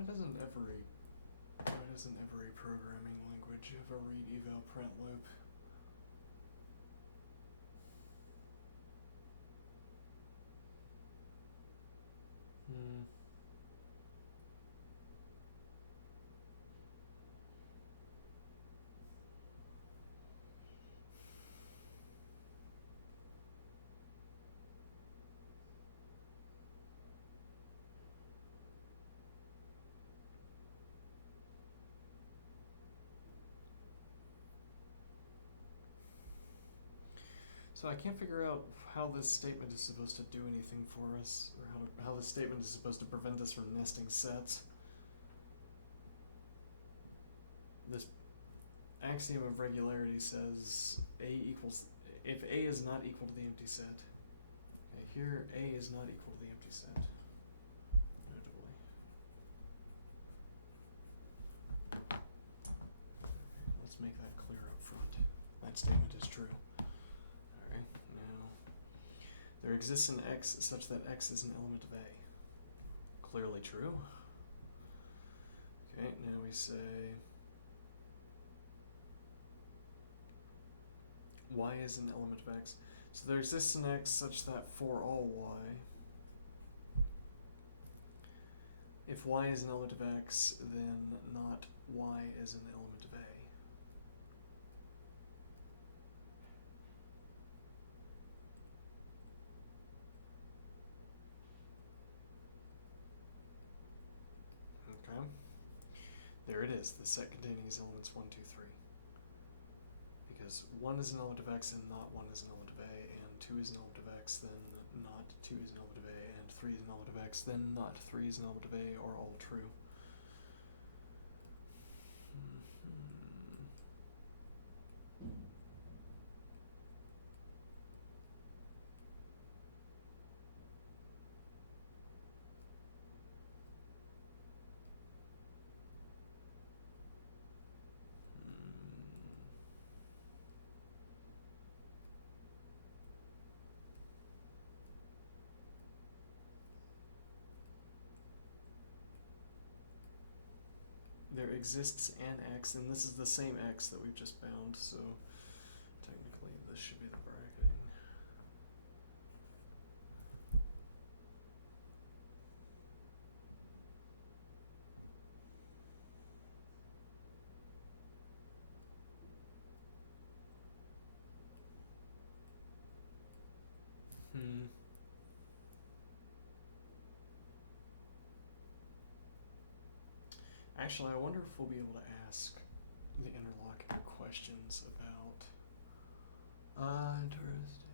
Why doesn't every programming language have a read eval print loop? So I can't figure out how this statement is supposed to do anything for us, or how this statement is supposed to prevent us from nesting sets. This axiom of regularity says if A is not equal to the empty set. Okay, here A is not equal to the empty set. Notably. Okay, let's make that clear up front. That statement is true. Alright, now there exists an X such that X is an element of A. Clearly true. Okay, now we say Y is an element of X. So there exists an X such that for all Y, if Y is an element of X, then not Y is an element of A. Okay. There it is, the set containing these elements 1, 2, 3. Because 1 is an element of X and not 1 is an element of A, and 2 is an element of X, then not 2 is an element of A, and 3 is an element of X, then not 3 is an element of A, are all true. There exists an X, and this is the same X that we've just bound, so technically this should be the bracketing. Actually, I wonder if we'll be able to ask the interlocutor questions about... interesting.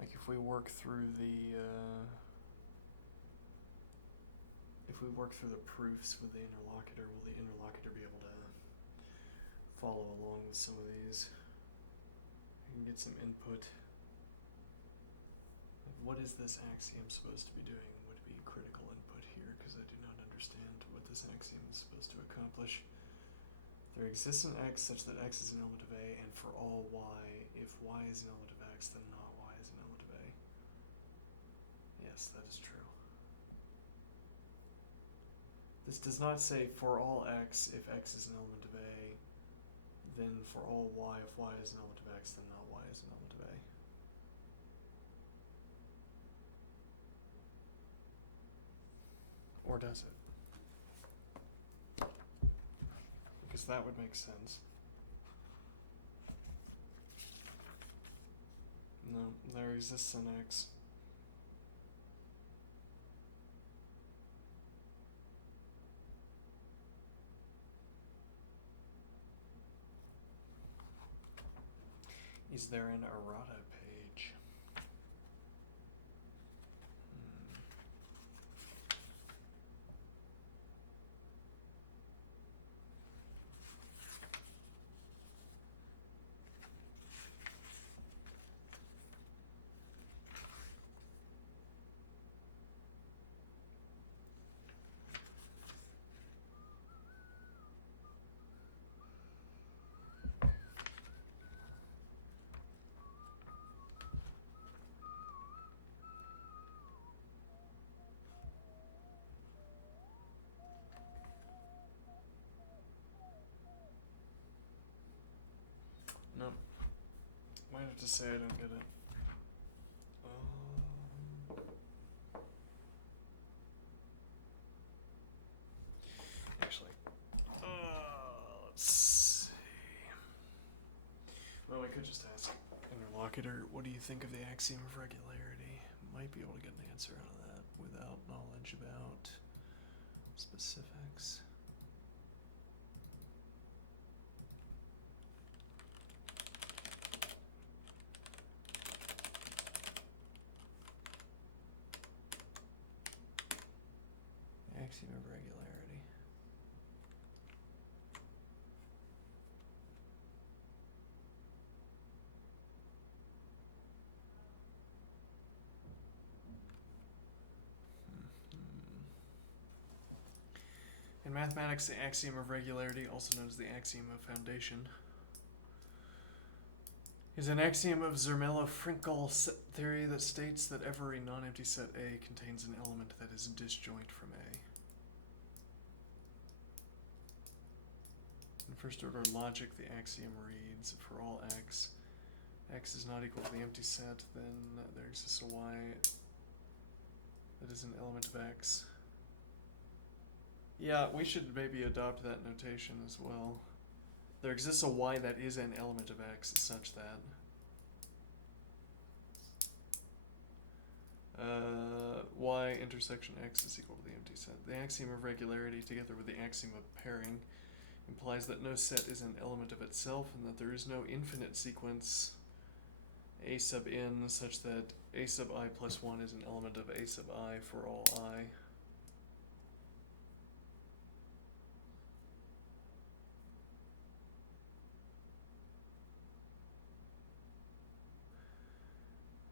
Like if we work through the proofs with the interlocutor, will the interlocutor be able to follow along with some of these? We can get some input. What is this axiom supposed to be doing would be critical input here, because I do not understand what this axiom is supposed to accomplish. There exists an X such that X is an element of A, and for all Y, if Y is an element of X, then not Y is an element of A. Yes, that is true. This does not say for all X, if X is an element of A, then for all Y, if Y is an element of X, then not Y is an element of A. Or does it? Because that would make sense. No, there exists an X. Is there an errata page? to say I don't get it. Actually, let's see. Well, we could just ask Interlocutor, what do you think of the axiom of regularity? Might be able to get an answer out of that without knowledge about specifics. Axiom of regularity. In mathematics, the axiom of regularity, also known as the axiom of foundation, is an axiom of Zermelo-Fraenkel set theory that states that every non-empty set A contains an element that is disjoint from A. In first order logic, the axiom reads, for all x is not equal to the empty set, then there exists a y that is an element of x. Yeah, we should maybe adopt that notation as well. There exists a y that is an element of x such that y intersection x is equal to the empty set. The axiom of regularity, together with the axiom of pairing, implies that no set is an element of itself and that there is no infinite sequence a sub n such that a sub I plus 1 is an element of a sub I for all I.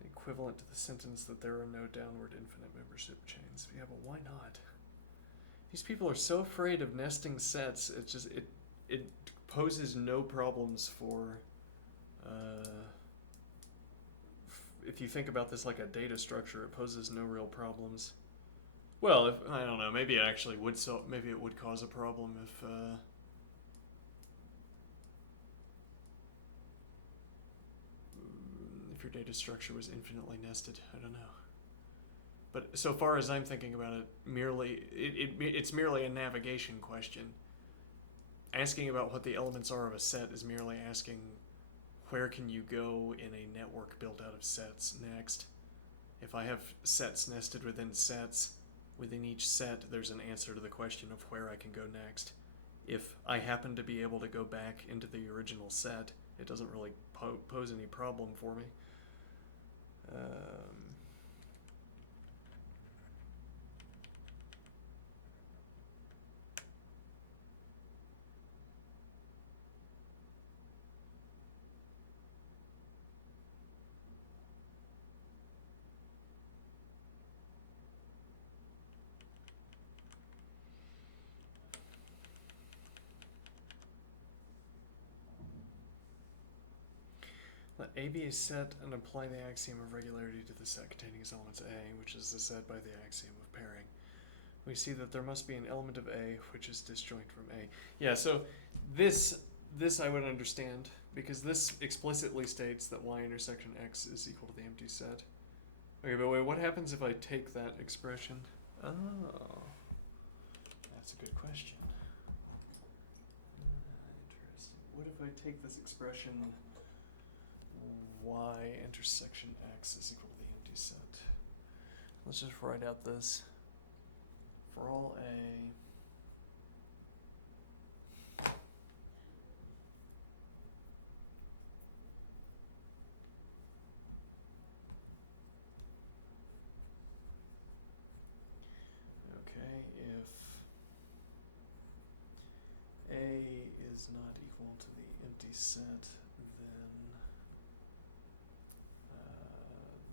Equivalent to the sentence that there are no downward infinite membership chains. Yeah, but why not? These people are so afraid of nesting sets. It's just it poses no problems for. If you think about this like a data structure, it poses no real problems. Well, I don't know. Maybe it actually would. Maybe it would cause a problem if your data structure was infinitely nested. I don't know. But so far as I'm thinking about it, it's merely a navigation question. Asking about what the elements are of a set is merely asking where can you go in a network built out of sets next. If I have sets nested within sets, within each set there's an answer to the question of where I can go next. If I happen to be able to go back into the original set, it doesn't really pose any problem for me. Let A be a set and apply the axiom of regularity to the set containing its elements A, which is the set by the axiom of pairing. We see that there must be an element of A which is disjoint from A. Yeah, so this I would understand, because this explicitly states that y intersection x is equal to the empty set. Okay, but wait, what happens if I take that expression? Oh, that's a good question. Interesting. What if I take this expression y intersection x is equal to the empty set? Let's just write out this. For all A, okay, if A is not equal to the empty set, then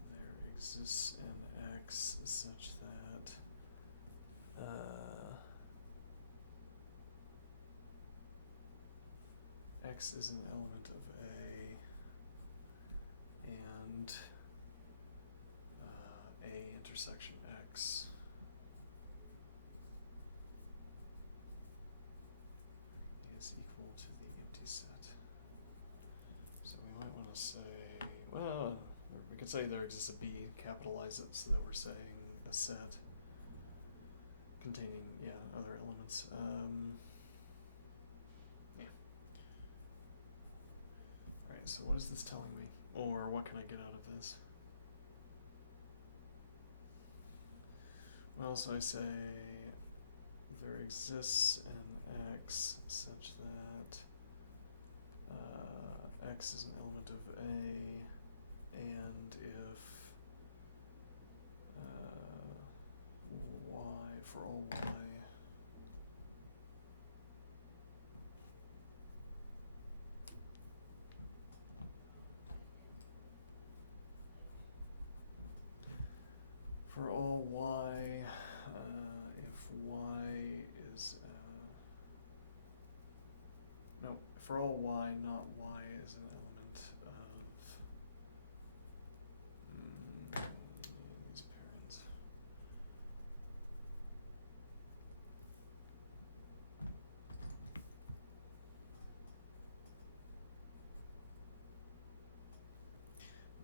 there exists an x such that x is an element of A and A intersection x is equal to the empty set. So we might want to say, could say there exists a B, capitalize it so that we're saying a set containing, other elements. Yeah. Alright, so what is this telling me? Or what can I get out of this? Well, so I say there exists an X such that X is an element of A, and if Y, for all Y, for all Y, if Y is, no, for all Y, not Y is an element of these parents.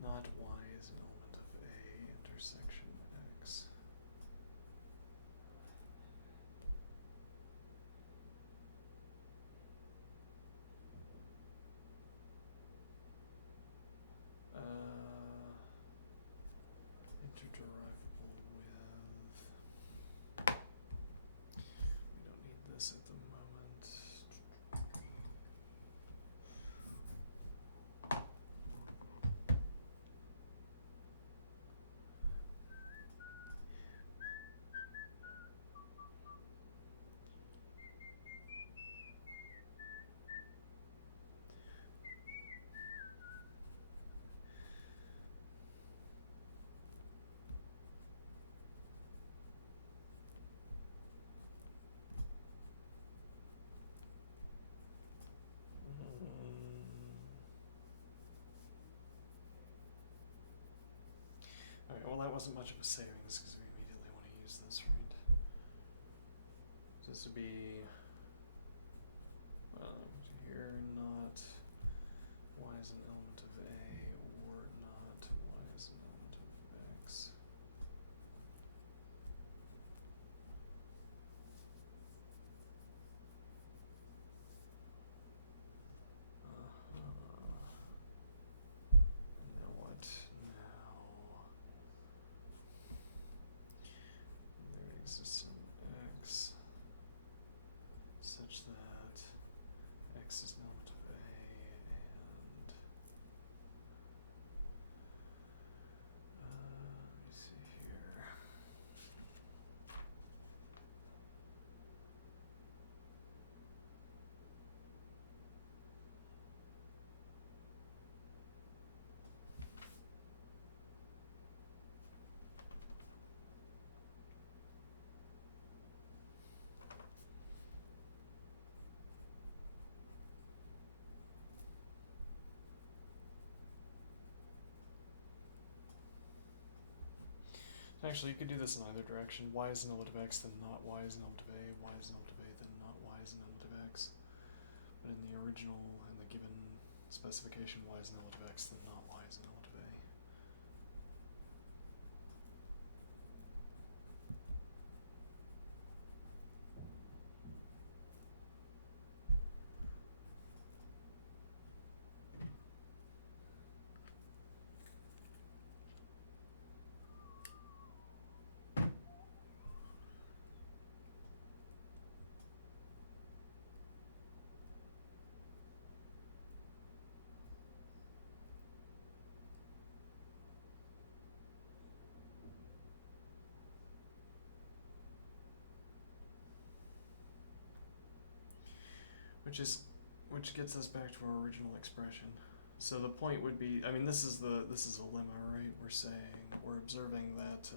Not Y is an element of A intersection X. Interderivable with. We don't need this at the moment. Alright, well that wasn't much of a savings because we immediately want to use this, right? So this would be here, not Y is an element of A, or not Y is an element of X. Now what? Now there exists some X such that X is an element of A, and let me see here. Actually, you could do this in either direction. Y is an element of X, then not Y is an element of A. Y is an element of A, then not Y is an element of X. But in the original, in the given specification, Y is an element of X, then not Y is an element of A. Which gets us back to our original expression. So the point would be, I mean, this is a lemma, right? We're observing that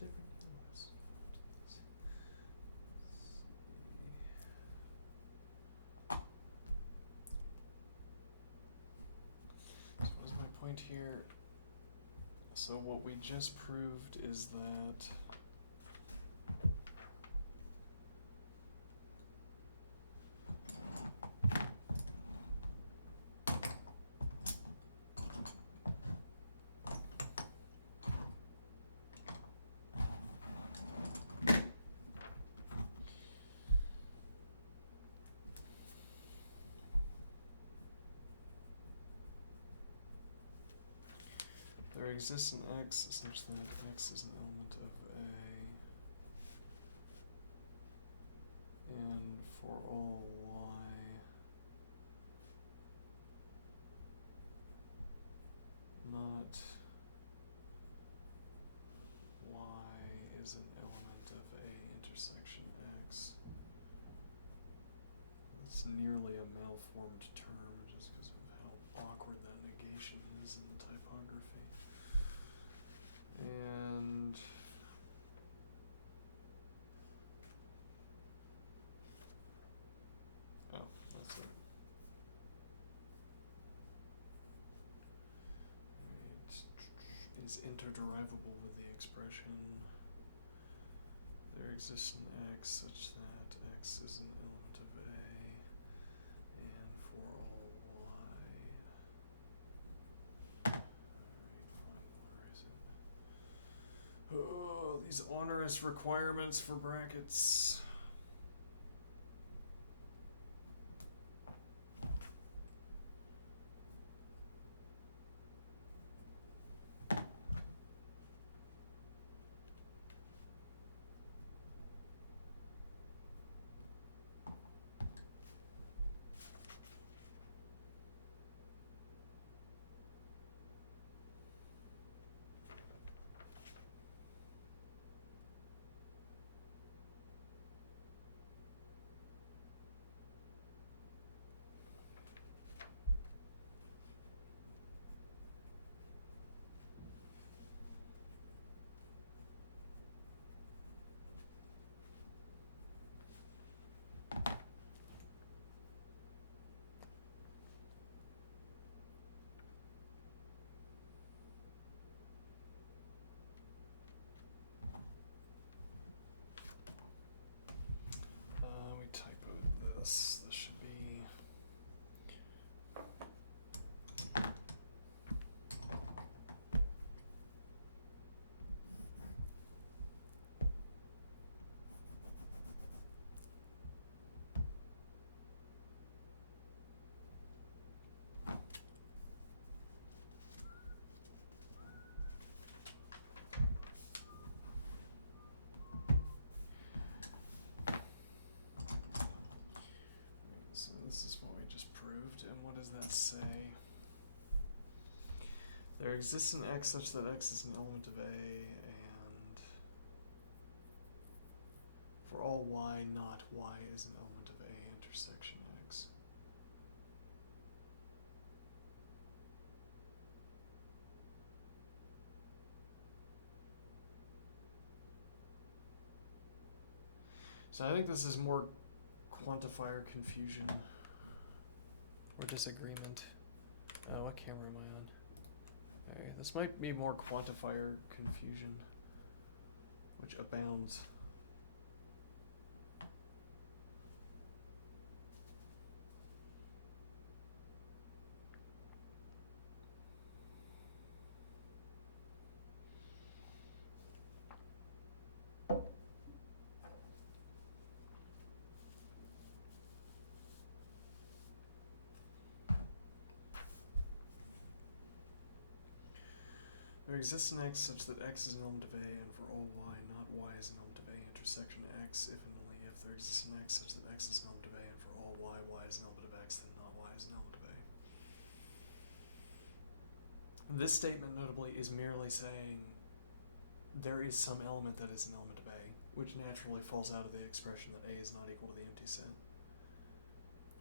different than this. So what is my point here? So what we just proved is that there exists an X such that X is an element of A, and for all Y, not Y is an element of A intersection X. It's nearly a malformed term just because of how awkward that negation is in the typography. And oh, that's it. Right. Is interderivable with the expression there exists an X such that X is an element of A, and for all Y. Alright, fine, where is it? Oh, these onerous requirements for brackets. We typoed this. This should be so this is what we just proved, and what does that say? There exists an X such that X is an element of A, and for all Y, not Y is an element of A intersection X. So I think this is more quantifier confusion or disagreement. What camera am I on? Okay, this might be more quantifier confusion, which abounds. There exists an X such that X is an element of A, and for all Y, not Y is an element of A intersection X, if and only if there exists an X such that X is an element of A, and for all Y, Y is an element of X, then not Y is an element of A. This statement, notably, is merely saying there is some element that is an element of A, which naturally falls out of the expression that A is not equal to the empty set.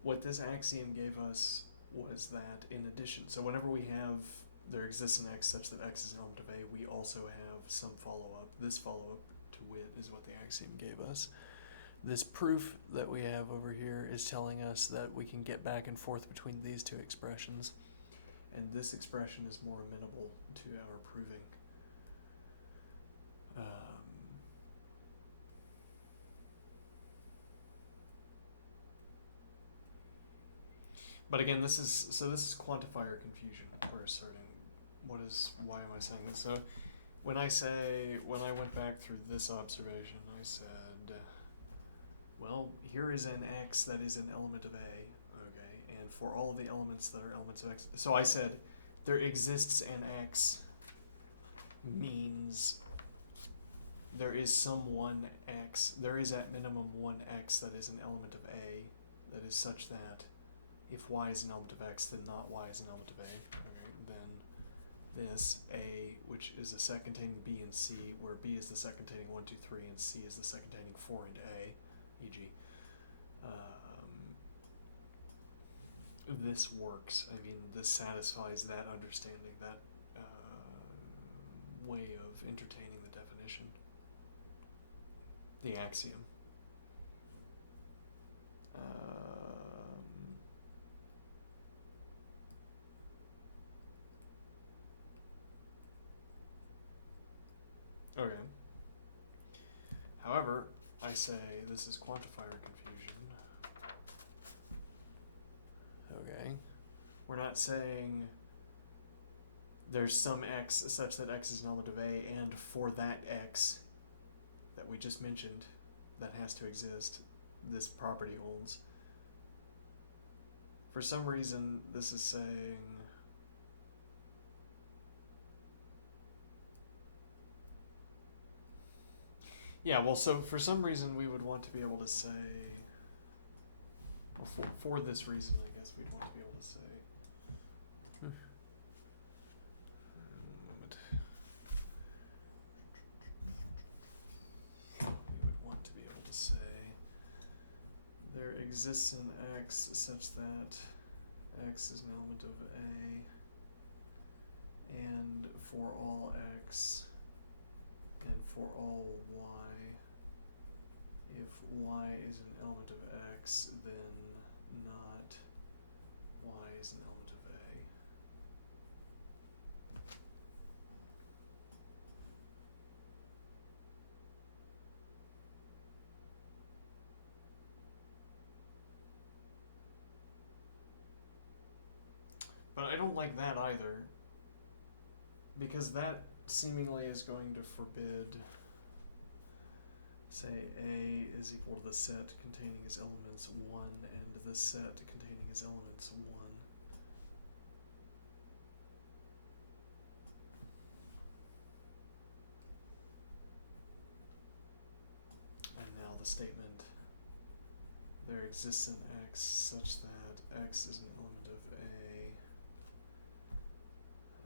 What this axiom gave us was that in addition, so whenever we have there exists an X such that X is an element of A, we also have some follow-up. This follow-up, to wit, is what the axiom gave us. This proof that we have over here is telling us that we can get back and forth between these two expressions, and this expression is more amenable to our proving. But again, this is quantifier confusion we're asserting. Why am I saying this? So when I went back through this observation, I said, well, here is an x that is an element of A, okay, and for all of the elements that are elements of x, so I said there exists an x means there is some 1x, there is at minimum 1x that is an element of A that is such that if y is an element of x, then not y is an element of A. Okay, then this A, which is a set containing B and C, where B is the set containing 1, 2, 3, and C is the set containing 4 and A, e.g. This works. I mean, this satisfies that understanding, that way of entertaining the definition, the axiom. Okay. However, I say this is quantifier confusion. Okay. We're not saying there's some x such that x is an element of A, and for that x that we just mentioned that has to exist, this property holds. For some reason, this is saying yeah, well, so for some reason we would want to be able to say, well, for this reason, I guess we'd want to be able to say, moment. We would want to be able to say, there exists an x such that x is an element of A, and for all x, and for all y, if y is an element of x, then not y is an element of A. But I don't like that either, because that seemingly is going to forbid, say, A is equal to the set containing its elements 1 and the set containing its elements 1. And now the statement, there exists an x such that x is an element of A.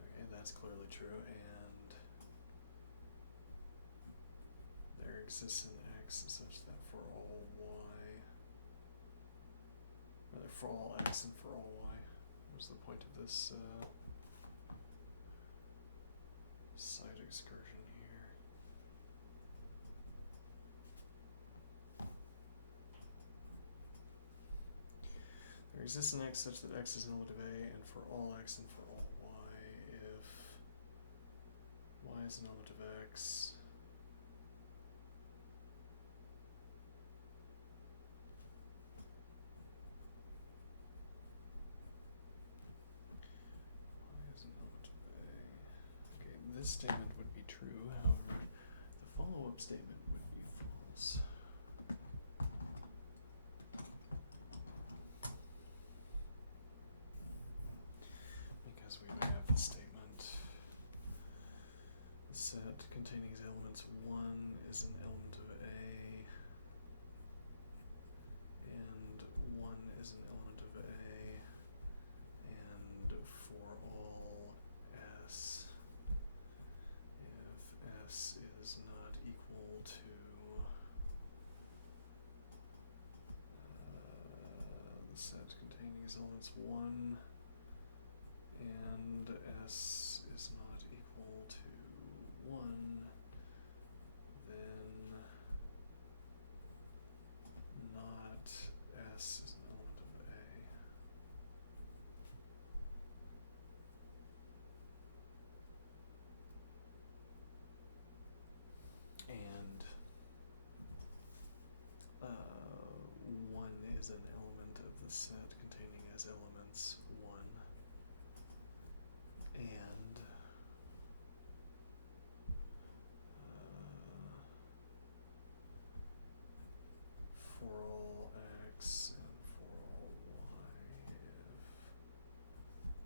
Okay, that's clearly true, and there exists an x such that for all y, rather for all x and for all y, what's the point of this side excursion here? There exists an x such that x is an element of A, and for all x and for all y, if y is an element of x, this statement would be true, however, the follow-up statement would be false. Because we would have the statement, the set containing its elements 1 is an element of A, and 1 is an element of A, and for all S, if S is not equal to the set containing its elements 1, and S is not equal to 1, set containing as elements 1 and for all x and for all y, if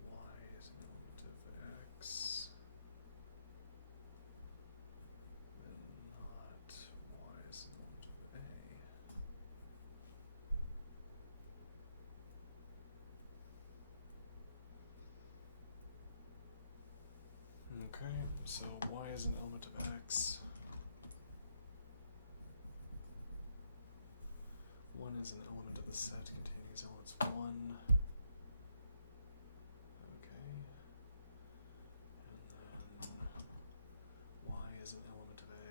y is an element of x, then not y is an element of a. Okay, so y is an element of x. 1 is an element of the set containing its elements 1. Okay. And then y is an element of a.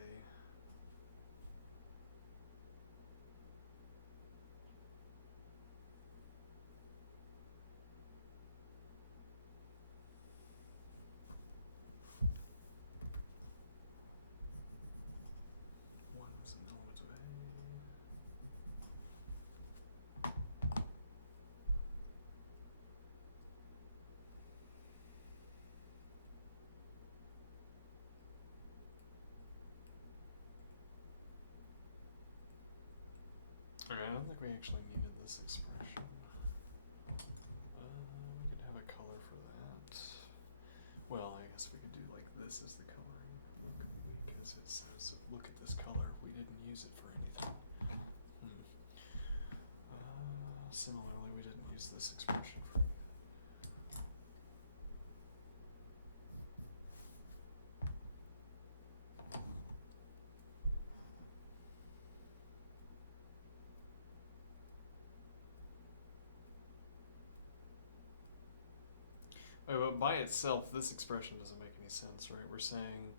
One was an element of a. Alright, I don't think we actually needed this expression. We could have a color for that. Well, I guess we could do like this as the coloring. Look, because it says, look at this color. We didn't use it for anything. Similarly, we didn't use this expression for anything. But by itself, this expression doesn't make any sense, right? We're saying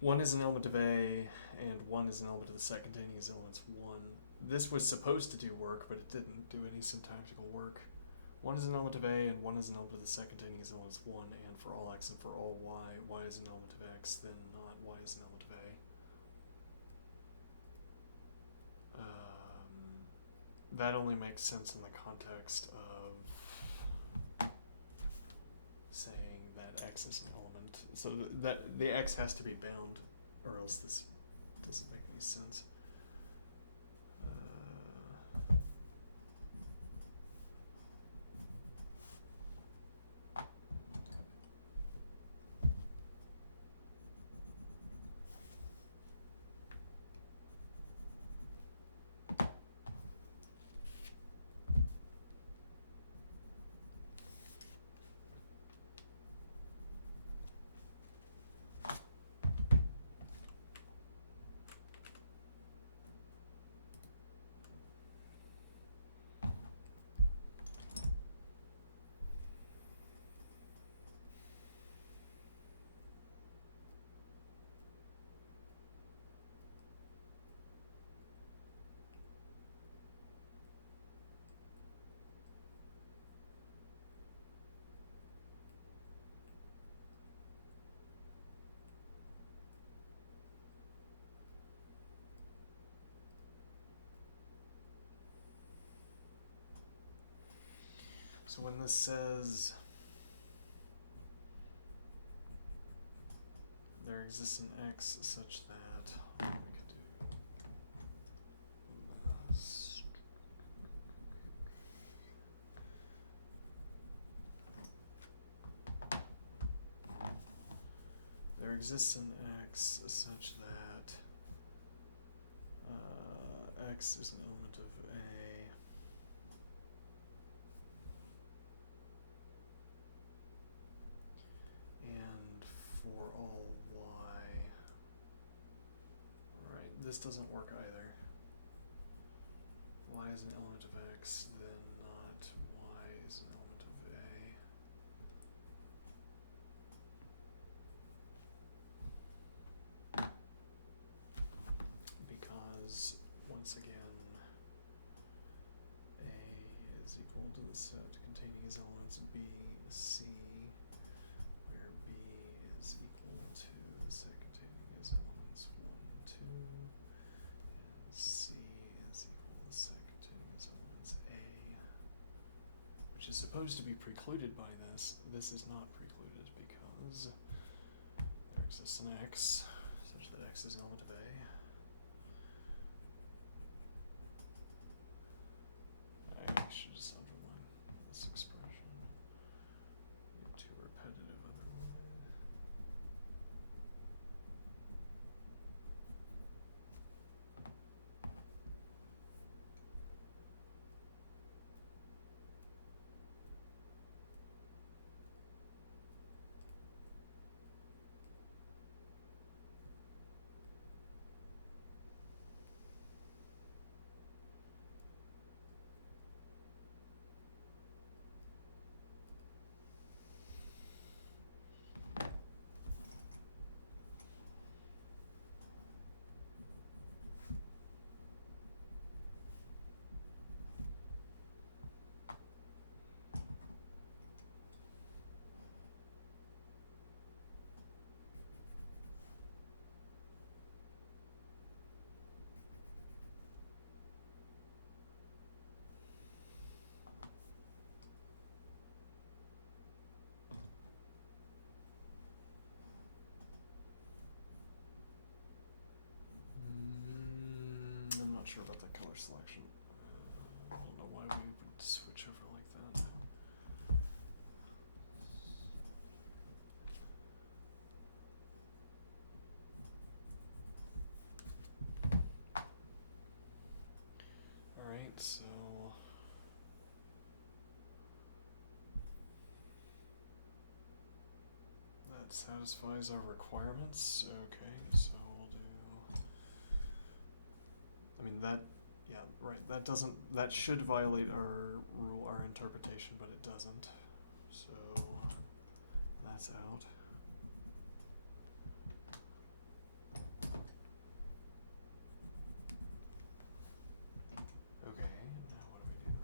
1 is an element of A, and 1 is an element of the set containing its elements 1. This was supposed to do work, but it didn't do any syntactical work. 1 is an element of A, and 1 is an element of the set containing its elements 1, and for all x and for all y, y is an element of x, then not y is an element of A. That only makes sense in the context of saying that x is an element. So that the x has to be bound, or else this doesn't make any sense. So when this says there exists an x such that, we could do this. There exists an x such that x is an element of A. And for all y, right, this doesn't work either. Y is an element of x, then not y is an element of A. Because, once again, A is equal to the set containing its elements B, C, where B is equal to the set containing its elements 1, 2, and C is equal to the set containing its elements A. is supposed to be precluded by this, this is not precluded because there exists an x such that x is an element of A. I should just underline this expression. You're too repetitive otherwise. I'm not sure about that color selection. I don't know why we would switch over like that. Alright, so that satisfies our requirements. Okay, so we'll do, I mean that, yeah, right, that should violate our rule, our interpretation, but it doesn't. So that's out. Okay, now what do we do?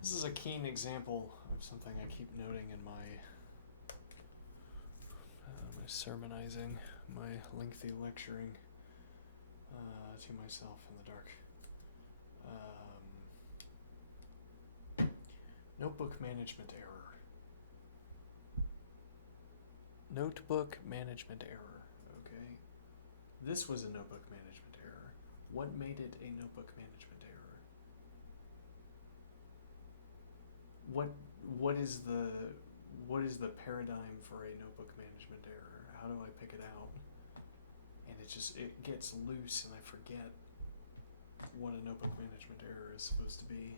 This is a keen example of something I keep noting in my my sermonizing, my lengthy lecturing to myself in the dark. Notebook management error. Notebook management error. Okay. This was a notebook management error. What made it a notebook management error? What is the paradigm for a notebook management error? How do I pick it out? And it gets loose and I forget what a notebook management error is supposed to be.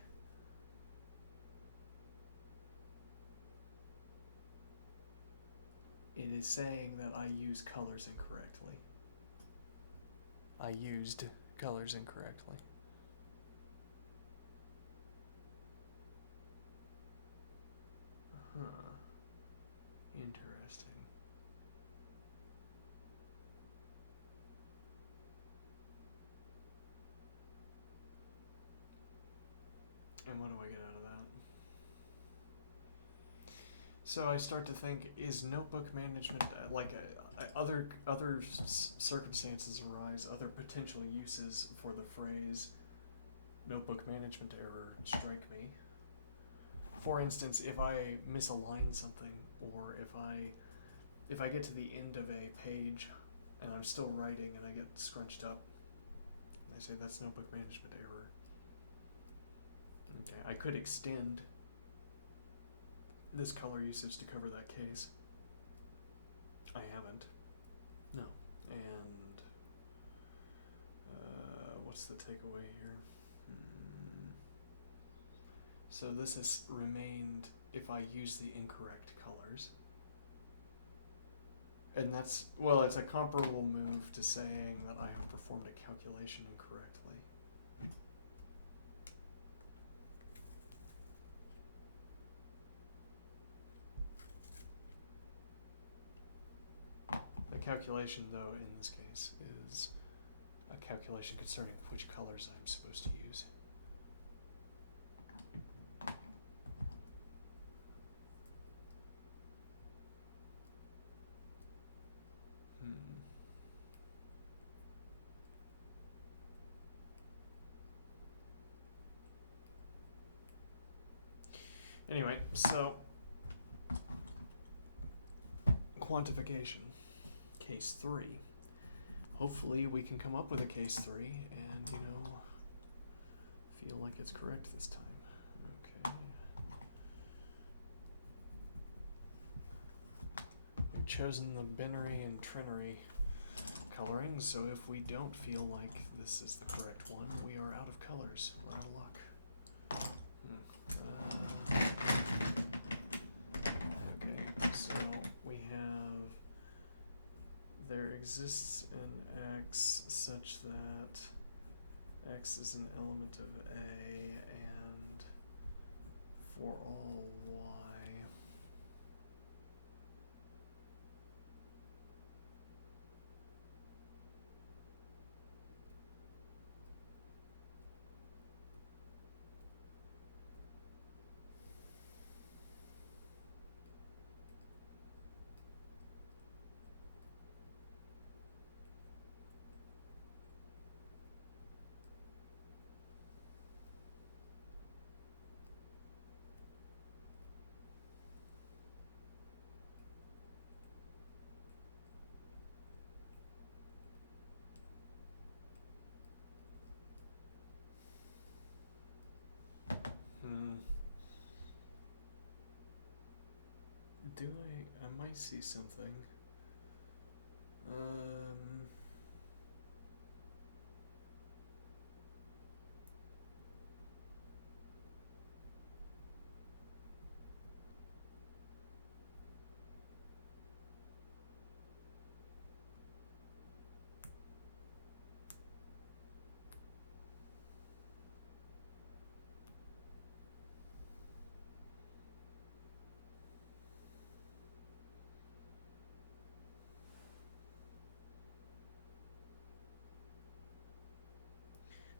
It is saying that I use colors incorrectly. I used colors incorrectly. Huh. Interesting. And what do I get out of that? So I start to think, is notebook management other circumstances arise, other potential uses for the phrase notebook management error strike me. For instance, if I misalign something, or if I get to the end of a page and I'm still writing and I get scrunched up, I say that's notebook management error. Okay, I could extend this color usage to cover that case. I haven't. No. And what's the takeaway here? So this has remained if I use the incorrect colors. And that's, well, it's a comparable move to saying that I have performed a calculation incorrectly. The calculation, though, in this case, is a calculation concerning which colors I'm supposed to use. Anyway, so quantification, case 3. Hopefully we can come up with a case 3 and, feel like it's correct this time. Okay. We've chosen the binary and trinary coloring, so if we don't feel like this is the correct one, we are out of colors. We're out of luck. Okay, so we have, there exists an X such that X is an element of A, and for all Y, I might see something.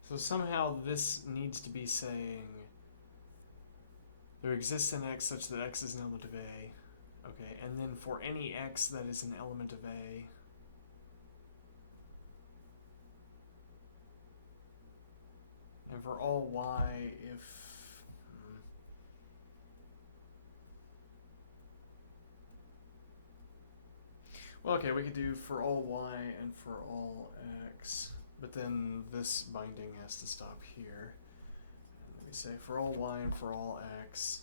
So somehow this needs to be saying there exists an X such that X is an element of A. Okay, and then for any X that is an element of A, and for all Y if well, okay, we could do for all Y and for all X, but then this binding has to stop here. And let me say for all Y and for all X,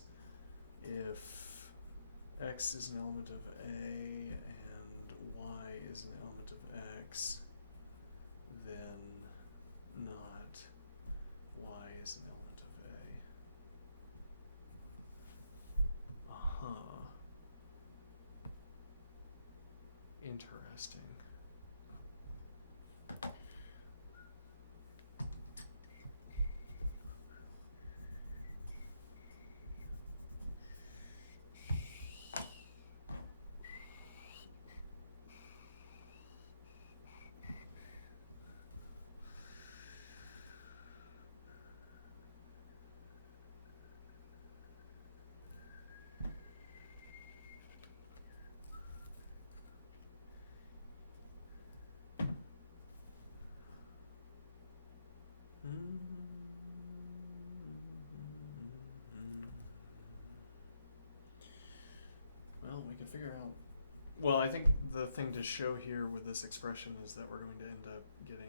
if X is an element of A and Y is an element of X, then not Y is an element of A. Interesting. Well, we can figure out. Well, I think the thing to show here with this expression is that we're going to end up getting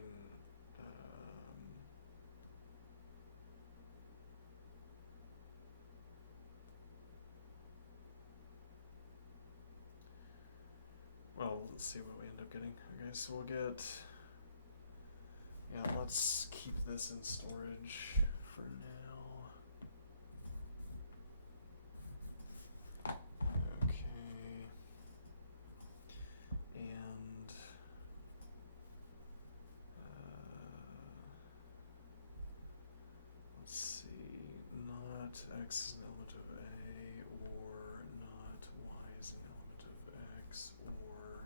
well, let's see what we end up getting. Okay, so we'll get, let's keep this in storage for now. Okay. And x is an element of A, or not y is an element of x, or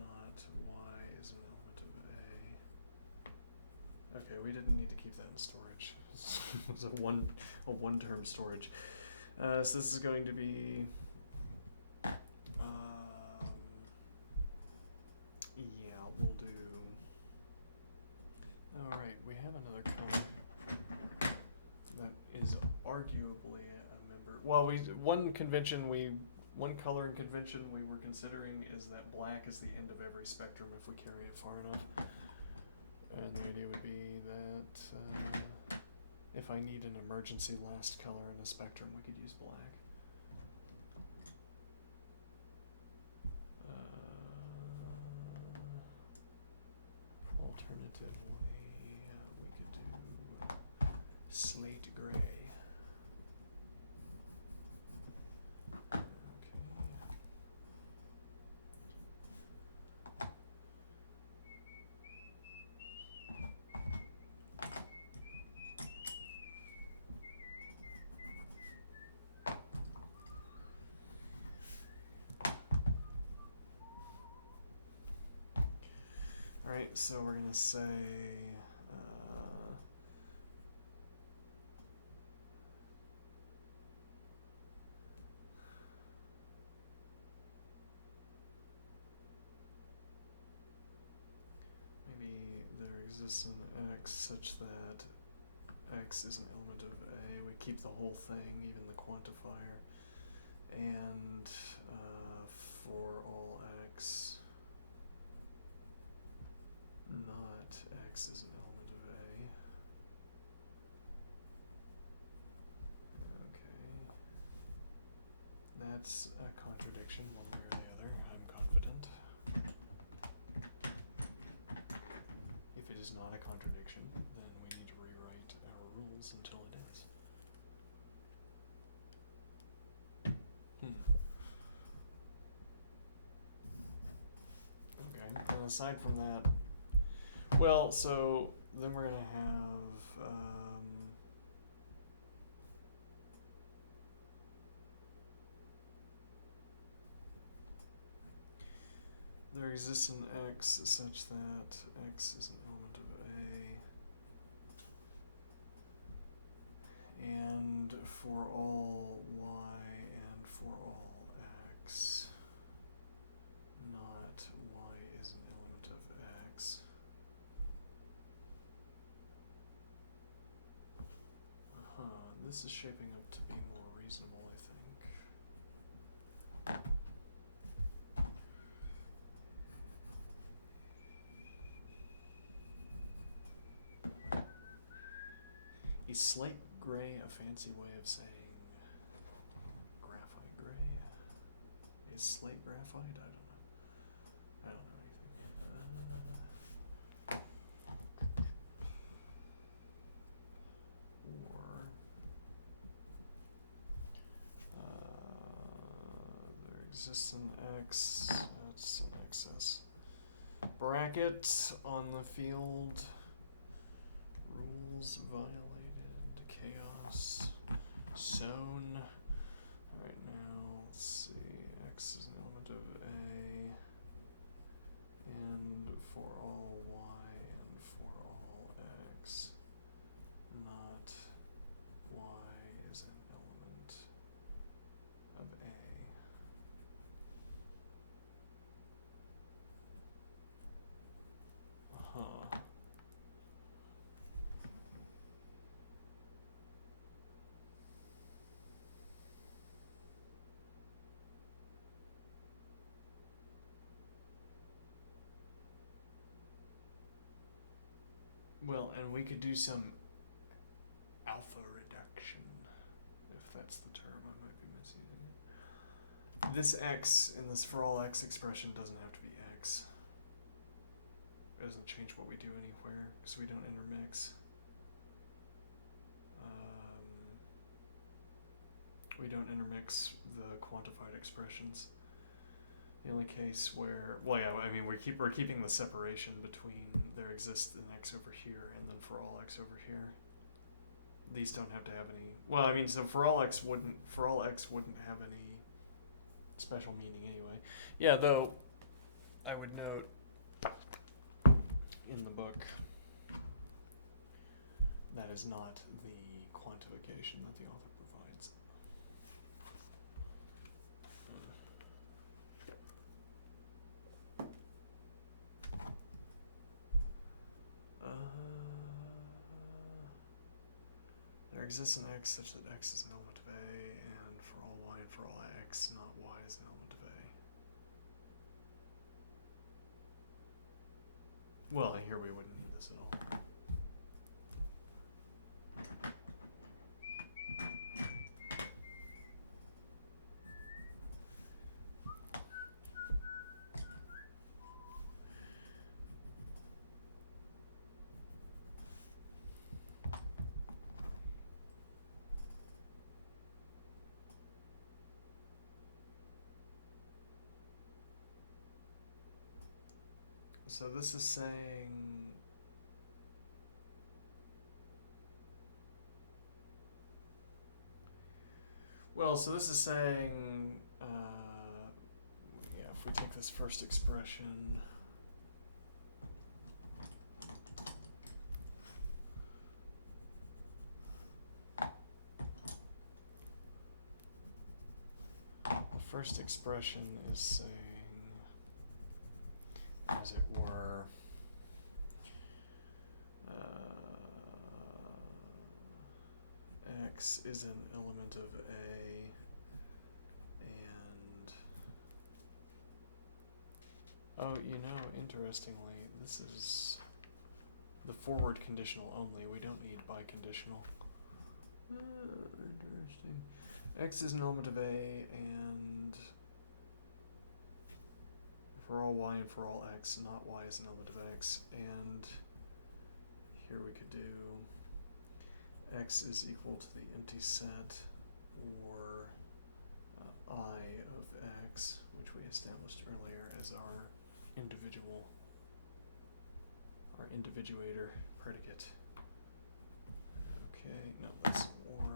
not y is an element of A. Okay, we didn't need to keep that in storage. It was a one-term storage. So this is going to be, yeah, we'll do. All right, we have another color that is arguably a member. Well, one color and convention we were considering is that black is the end of every spectrum if we carry it far enough. And the idea would be that if I need an emergency last color in a spectrum, we could use black. Alternatively, we could do slate gray. Okay. Alright, so we're going to say maybe there exists an x such that x is an element of A. We keep the whole thing, even the quantifier, and for all x, not x is an element of A. Okay. That's a contradiction one way or the other, I'm confident. If it is not a contradiction, then we need to rewrite our rules until it is. Okay, and aside from that, well, so then we're going to have there exists an x such that x is an element of A, and for all y and for all x, not y is an element of x. This is shaping up to be more reasonable, I think. Is slate gray a fancy way of saying graphite gray? Is slate graphite? I don't know. I don't know anything. There exists an x. That's an excess bracket on the field. Rules violated. Chaos. Zone. Alright, now let's see. X is an element of A. And for all y and for all x, not y is an element of A. Well, and we could do some alpha reduction, if that's the term I might be misusing. This x in this for all x expression doesn't have to be x. It doesn't change what we do anywhere, because we don't intermix. We don't intermix the quantified expressions. The only case where, well, yeah, I mean, we're keeping the separation between there exists an x over here and then for all x over here. These don't have to have any. Well, I mean, so for all x wouldn't have any special meaning anyway. Yeah, though I would note in the book that is not the quantification that the author provides. There exists an x such that x is an element of A, and for all y and for all x, not y is an element of A. Well, here we wouldn't need this at all. So this is saying, well, so this is saying, yeah, if we take this first expression, the first expression is saying, as it were, x is an element of A, and oh, you know, interestingly, this is the forward conditional only. We don't need biconditional. Interesting. X is an element of A, and for all y and for all x, not y is an element of x, and here we could do x is equal to the empty set, or I of x, which we established earlier as our individuator predicate. Okay, no, that's or.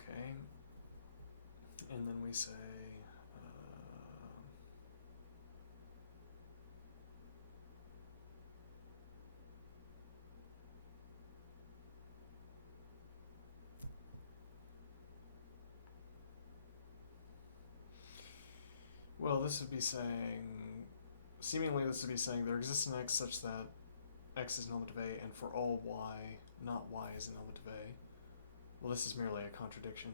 Okay, and then we say well, this would be saying, seemingly this would be saying there exists an x such that x is an element of A, and for all y, not y is an element of A. Well, this is merely a contradiction.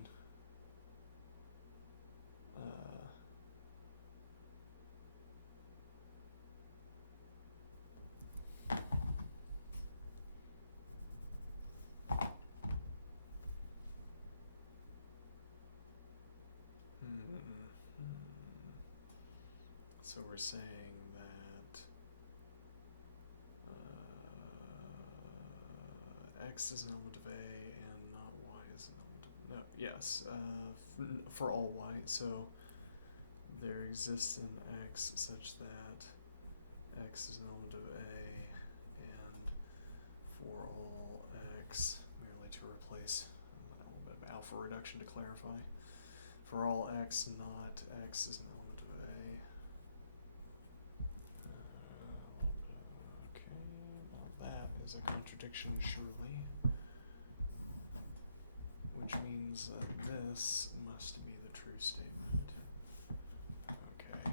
So we're saying that x is an element of A and not y is an element of, no, yes, for all y. So there exists an x such that x is an element of A, and for all x, merely to replace a little bit of alpha reduction to clarify, for all x, not x is an element of A. Okay, well that is a contradiction surely, which means that this must be the true statement. Okay.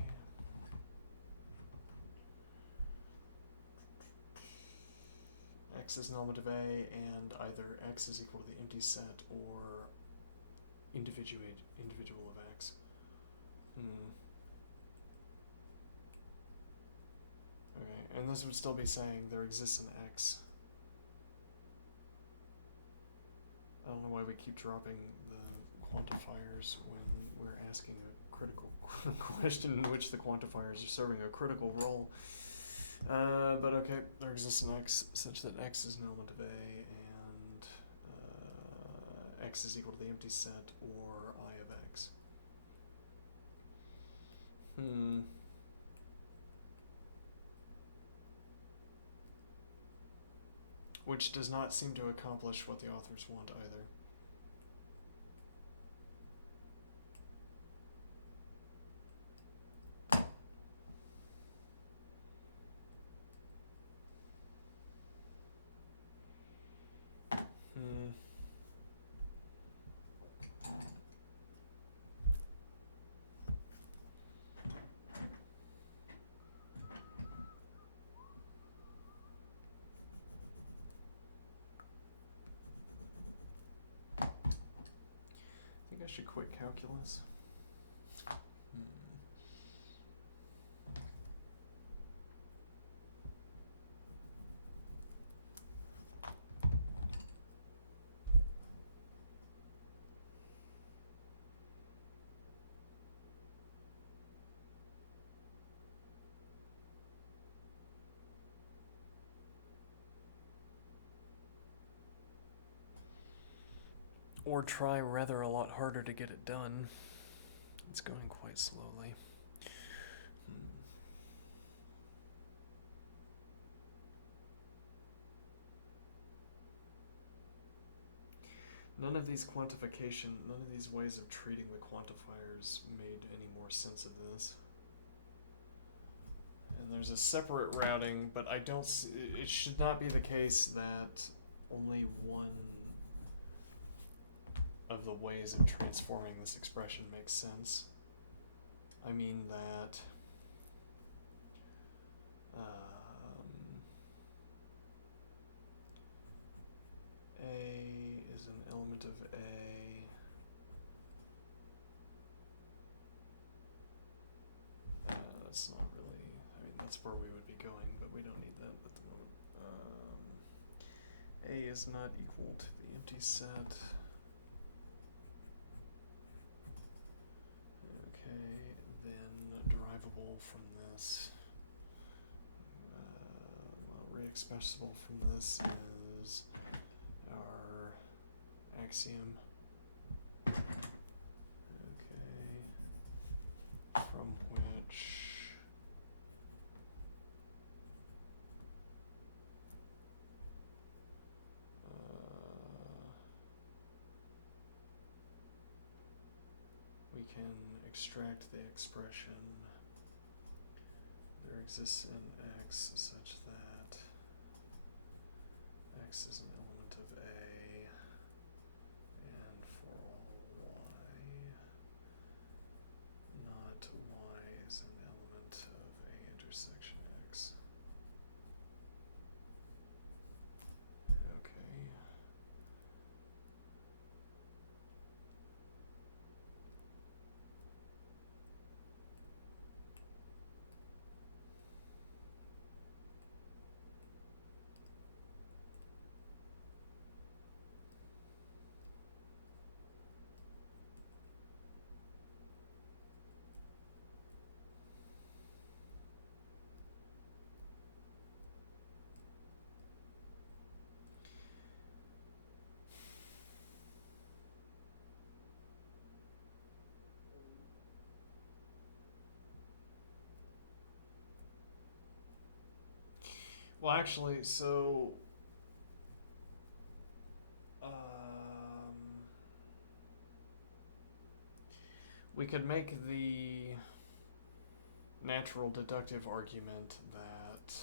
X is an element of A, and either x is equal to the empty set or individual of x. Okay, and this would still be saying there exists an x. I don't know why we keep dropping the quantifiers when we're asking a critical question in which the quantifiers are serving a critical role. But okay, there exists an x such that x is an element of A and x is equal to the empty set or I of x. Which does not seem to accomplish what the authors want either. I think I should quit calculus. Or try rather a lot harder to get it done. It's going quite slowly. None of these ways of treating the quantifiers made any more sense of this. And there's a separate routing, but I don't see, it should not be the case that only one of the ways of transforming this expression makes sense. I mean that A is an element of A. That's not really, I mean, that's where we would be going, but we don't need that at the moment. A is not equal to the empty set. Okay, then derivable from this, re-expressible from this is our axiom. Okay, from which we can extract the expression there exists in x such that x is an element of A and for all y, not y is an element of A intersection x. Okay. Well, actually, so we could make the natural deductive argument that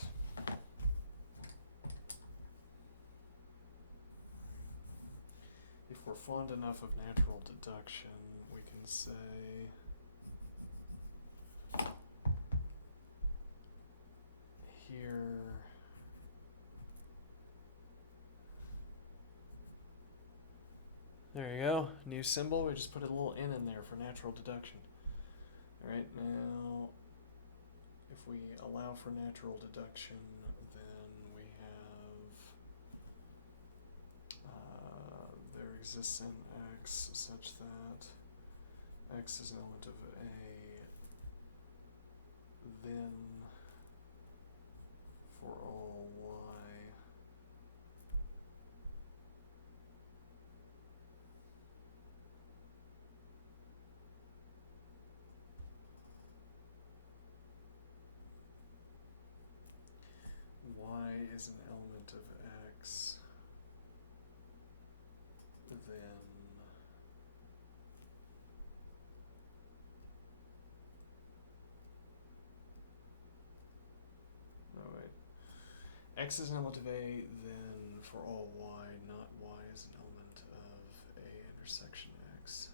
if we're fond enough of natural deduction, we can say here there you go, new symbol, we just put a little n in there for natural deduction. Alright, now if we allow for natural deduction, then we have there exists an x such that X is an element of A, then for all Y, Y is an element of X, then no wait. X is an element of A, then for all Y, not Y is an element of A intersection X.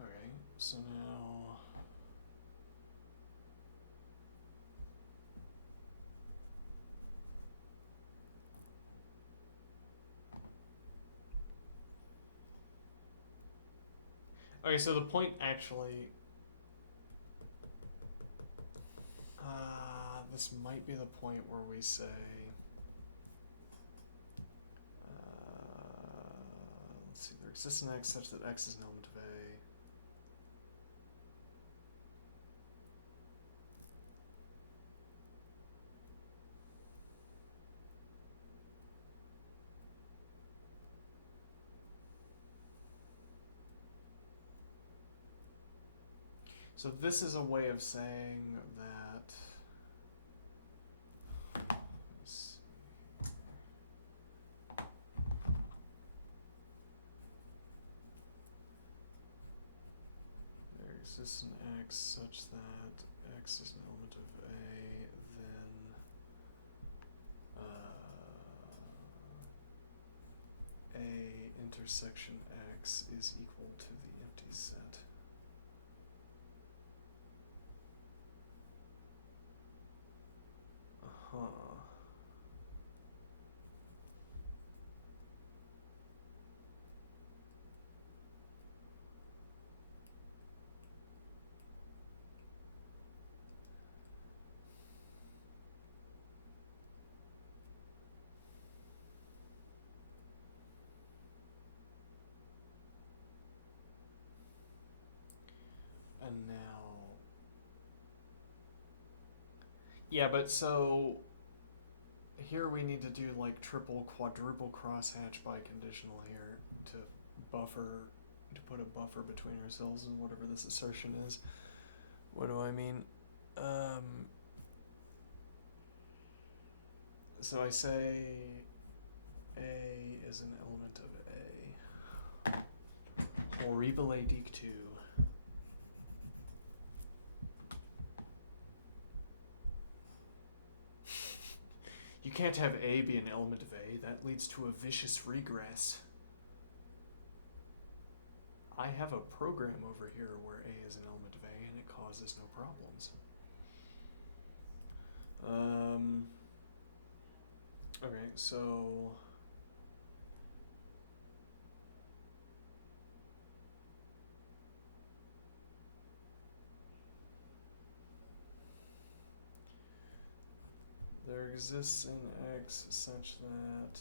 Okay, so now okay, so the point actually this might be the point where we say let's see, there exists an X such that X is an element of A. So this is a way of saying that. Let's see. There exists an X such that X is an element of A, then A intersection X is equal to the empty set. And now, yeah, but so here we need to do like triple, quadruple crosshatch biconditional here to buffer, to put a buffer between ourselves and whatever this assertion is. What do I mean? So I say A is an element of A. Horrible dictu. You can't have A be an element of A. That leads to a vicious regress. I have a program over here where A is an element of A and it causes no problems. Okay, so there exists in X such that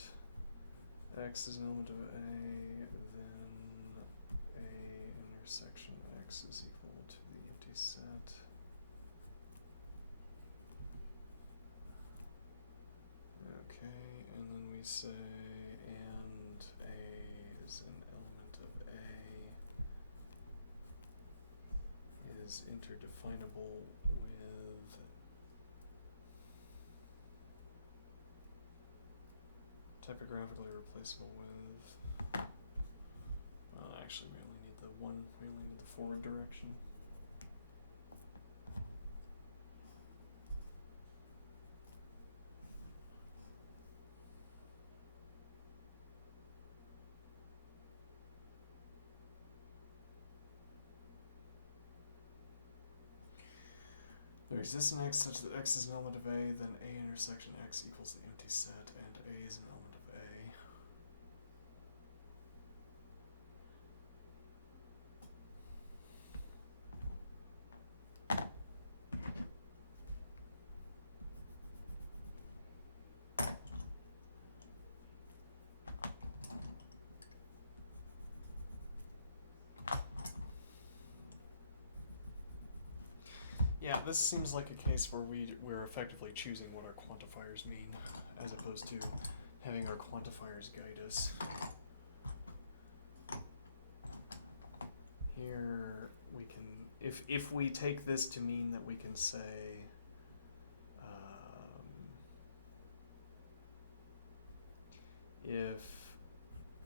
X is an element of A, then A intersection X is equal to the empty set. Okay, and then we say and A is an element of A is interdefinable with typographically replaceable with, well, actually we only need the one, we only need the forward direction. There exists an X such that X is an element of A, then A intersection X equals the empty set, and A is an element of A. Yeah, this seems like a case where we're effectively choosing what our quantifiers mean, as opposed to having our quantifiers guide us. Here we can, if we take this to mean that we can say, if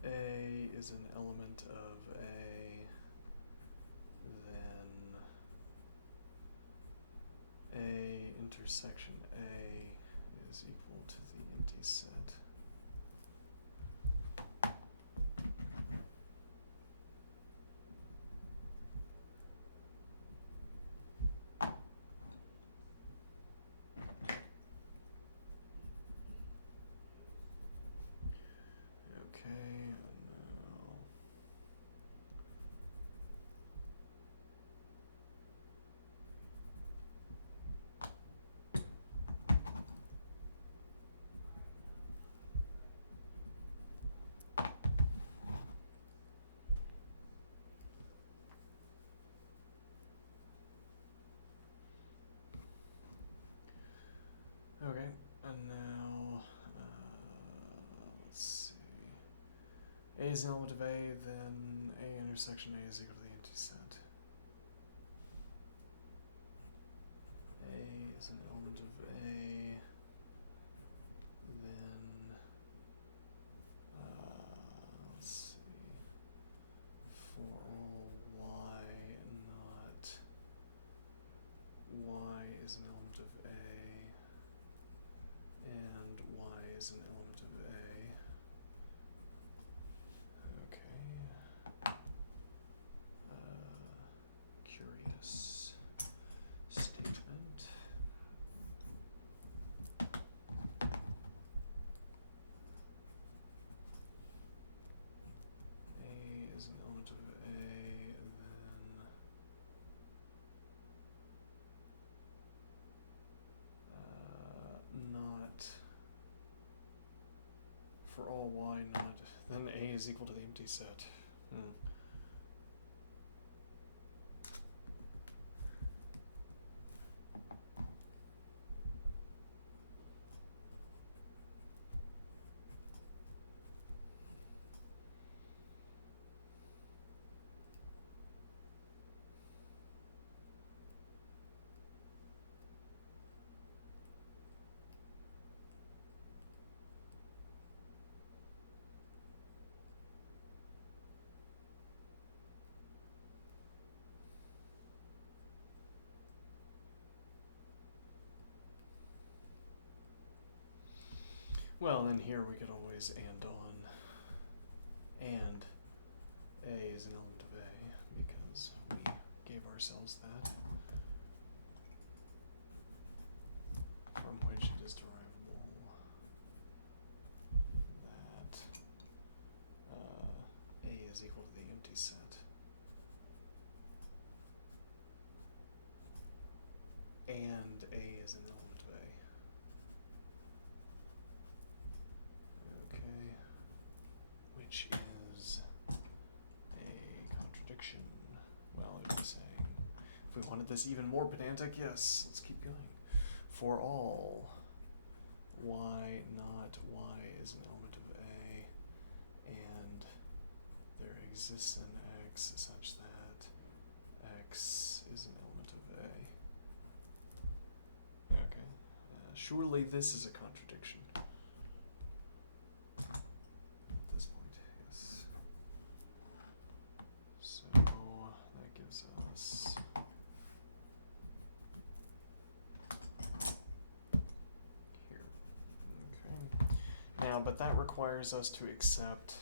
A is an element of A, then A intersection A is equal to the empty set. Okay, okay, and now, let's see. A is an element of A, then A intersection A is equal to the empty set. A is an element of A, then, let's see, for all Y not Y is an element of A, and Y is an element of A. Okay. Curious statement. A is an element of A, then not for all Y not, then A is equal to the empty set. Well, then here we could always and on, and A is an element of A. ourselves that, from which it is derivable that A is equal to the empty set. And A is an element of A. Okay. Which is a contradiction. Well, it was saying, if we wanted this even more pedantic, yes, let's keep going. For all y not y is an element of A, and there exists an x such that x is an element of A. Okay. Surely this is a contradiction. At this point, yes. So that gives us here. Okay. Now, but that requires us to accept,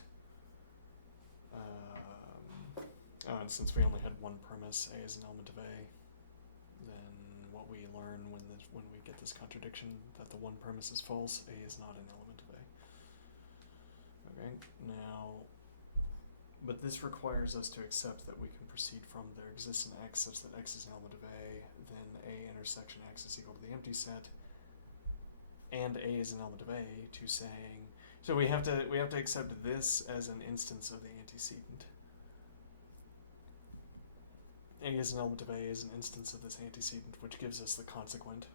and since we only had one premise, A is an element of A, then what we learn when we get this contradiction that the one premise is false, A is not an element of A. Okay, now, but this requires us to accept that we can proceed from there exists an x such that x is an element of A, then A intersection x is equal to the empty set, and A is an element of A, to saying, so we have to accept this as an instance of the antecedent. A is an element of A is an instance of this antecedent, which gives us the consequent.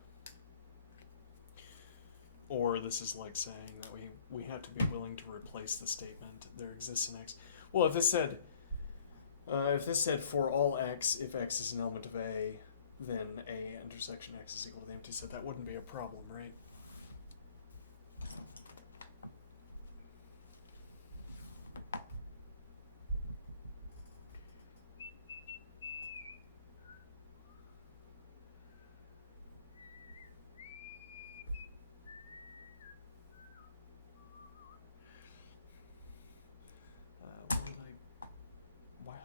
Or this is like saying that we have to be willing to replace the statement, there exists an x. Well, if this said for all x, if x is an element of A, then A intersection x is equal to the empty set, that wouldn't be a problem, right?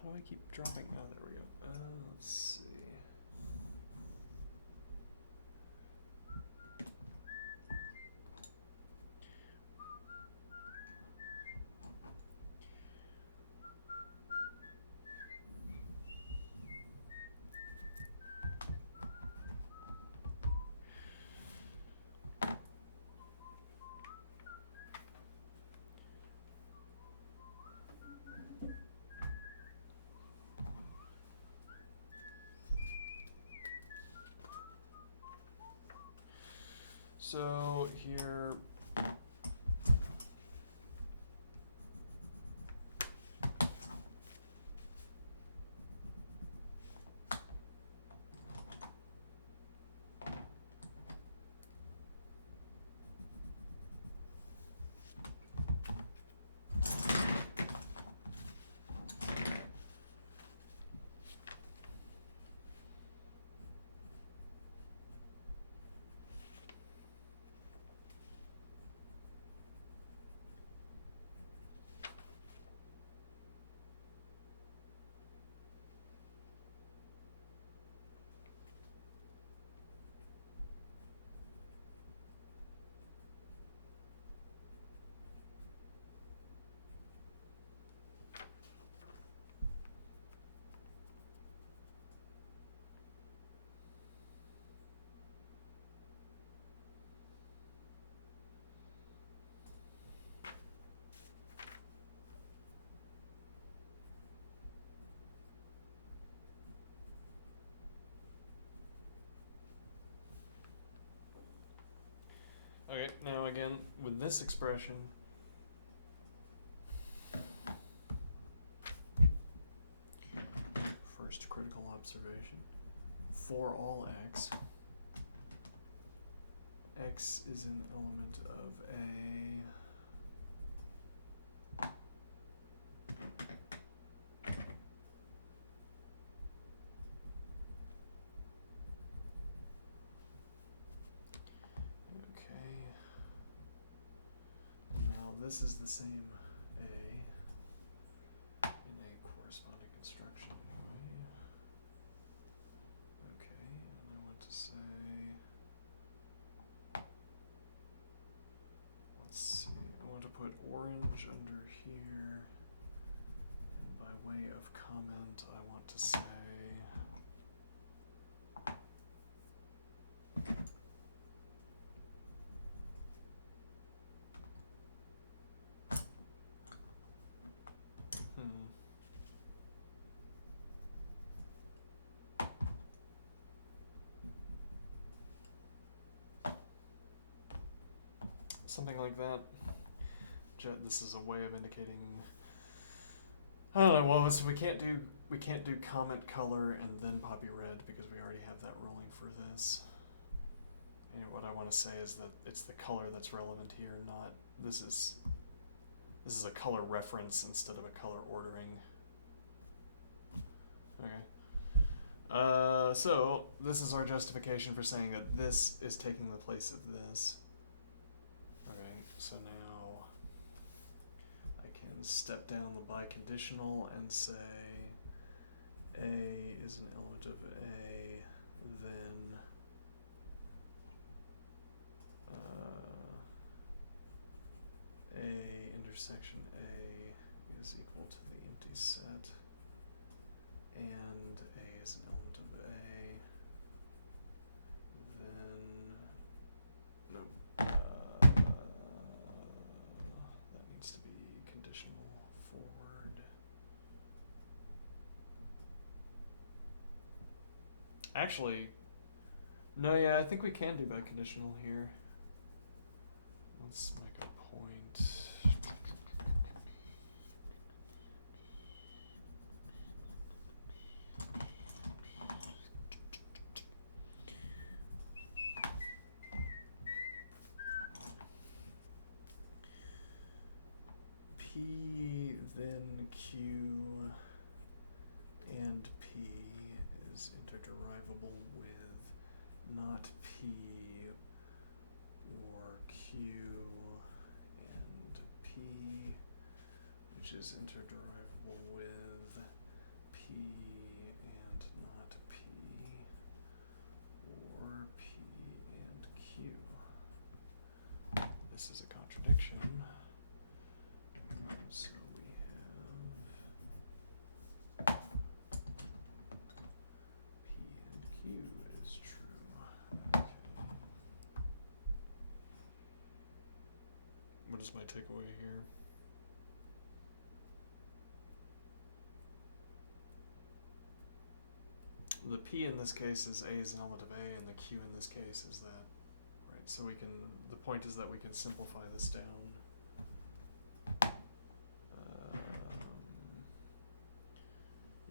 How do I keep dropping? Oh, there we go. Let's see. So here, okay, now again, with this expression, first critical observation, for all x, x is an element of A, this is the same A in a corresponding construction anyway. way of comment, I want to say something like that. This is a way of indicating. I don't know. Well, we can't do comment color and then poppy red because we already have that rolling for this. And what I want to say is that it's the color that's relevant here, not this is a color reference instead of a color ordering. Okay. So this is our justification for saying that this is taking the place of this. Okay, so now I can step down the biconditional and say A is an element of A, then A intersection A is equal to the empty set, and A is an element of A, then nope. That needs to be conditional forward. Actually, no, yeah, I think we can do biconditional here. Let's make a point. P, then Q, and P is interderivable with not P or Q and P, which is interderivable with P and not P or P and Q. This is a contradiction. So we have P and Q is true. Okay. What is my takeaway here? The P in this case is A is an element of A, and the Q in this case is that. Right, so we can, the point is that we can simplify this down.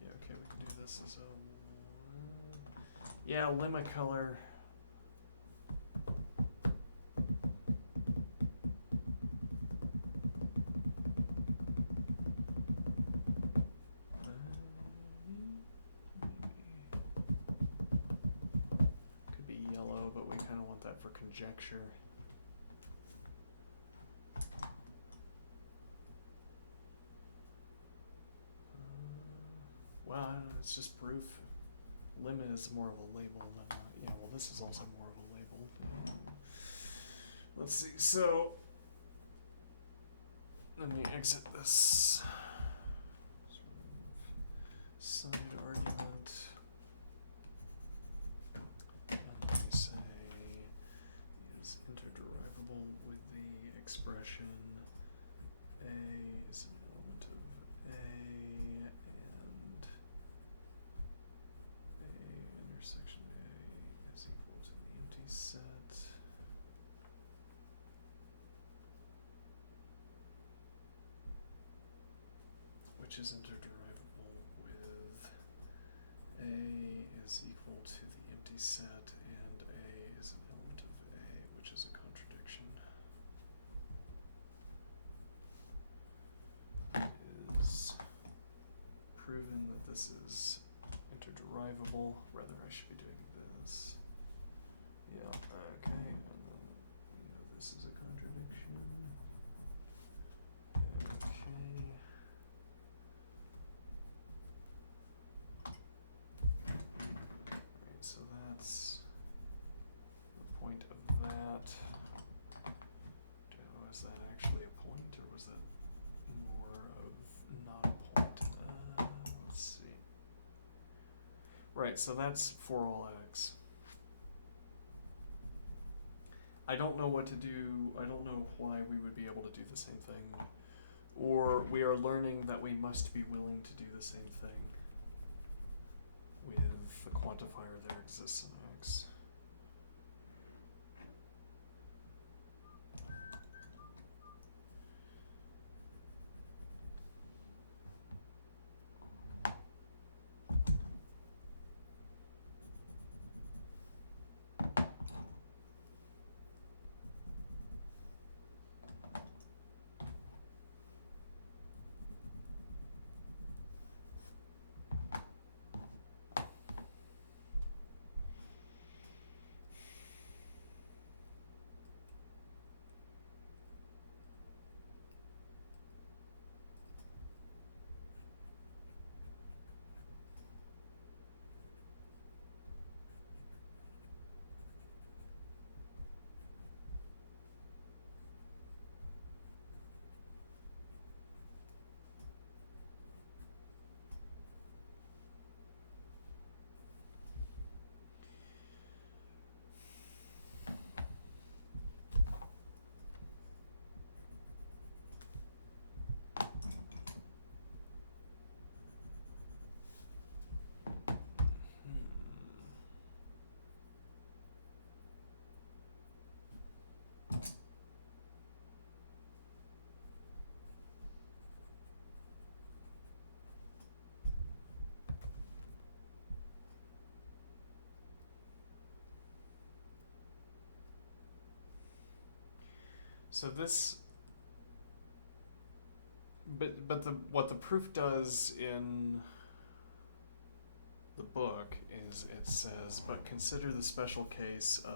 Yeah, okay, we can do this as a, yeah, lemma color. Could be yellow, but we kind of want that for conjecture. Well, I don't know, it's just proof. Limit is more of a label than yeah, well, this is also more of a label. Let's see, so let me exit this sort of side argument, and let me say is interderivable with the expression A is an element of A and A intersection A is equal to the empty set. Which is interderivable with A is equal to the empty set and A is an element of A, which is a contradiction. Is proven that this is interderivable. Rather, I should be doing this. Yeah, okay, and then this is a contradiction. Okay. Alright, so that's the point of that. Was that actually a point, or was that more of not a point? Right, so that's for all x. I don't know what to do. I don't know why we would be able to do the same thing. Or we are learning that we must be willing to do the same thing with the quantifier that exists in x. So this, but what the proof does in the book is it says, but consider the special case of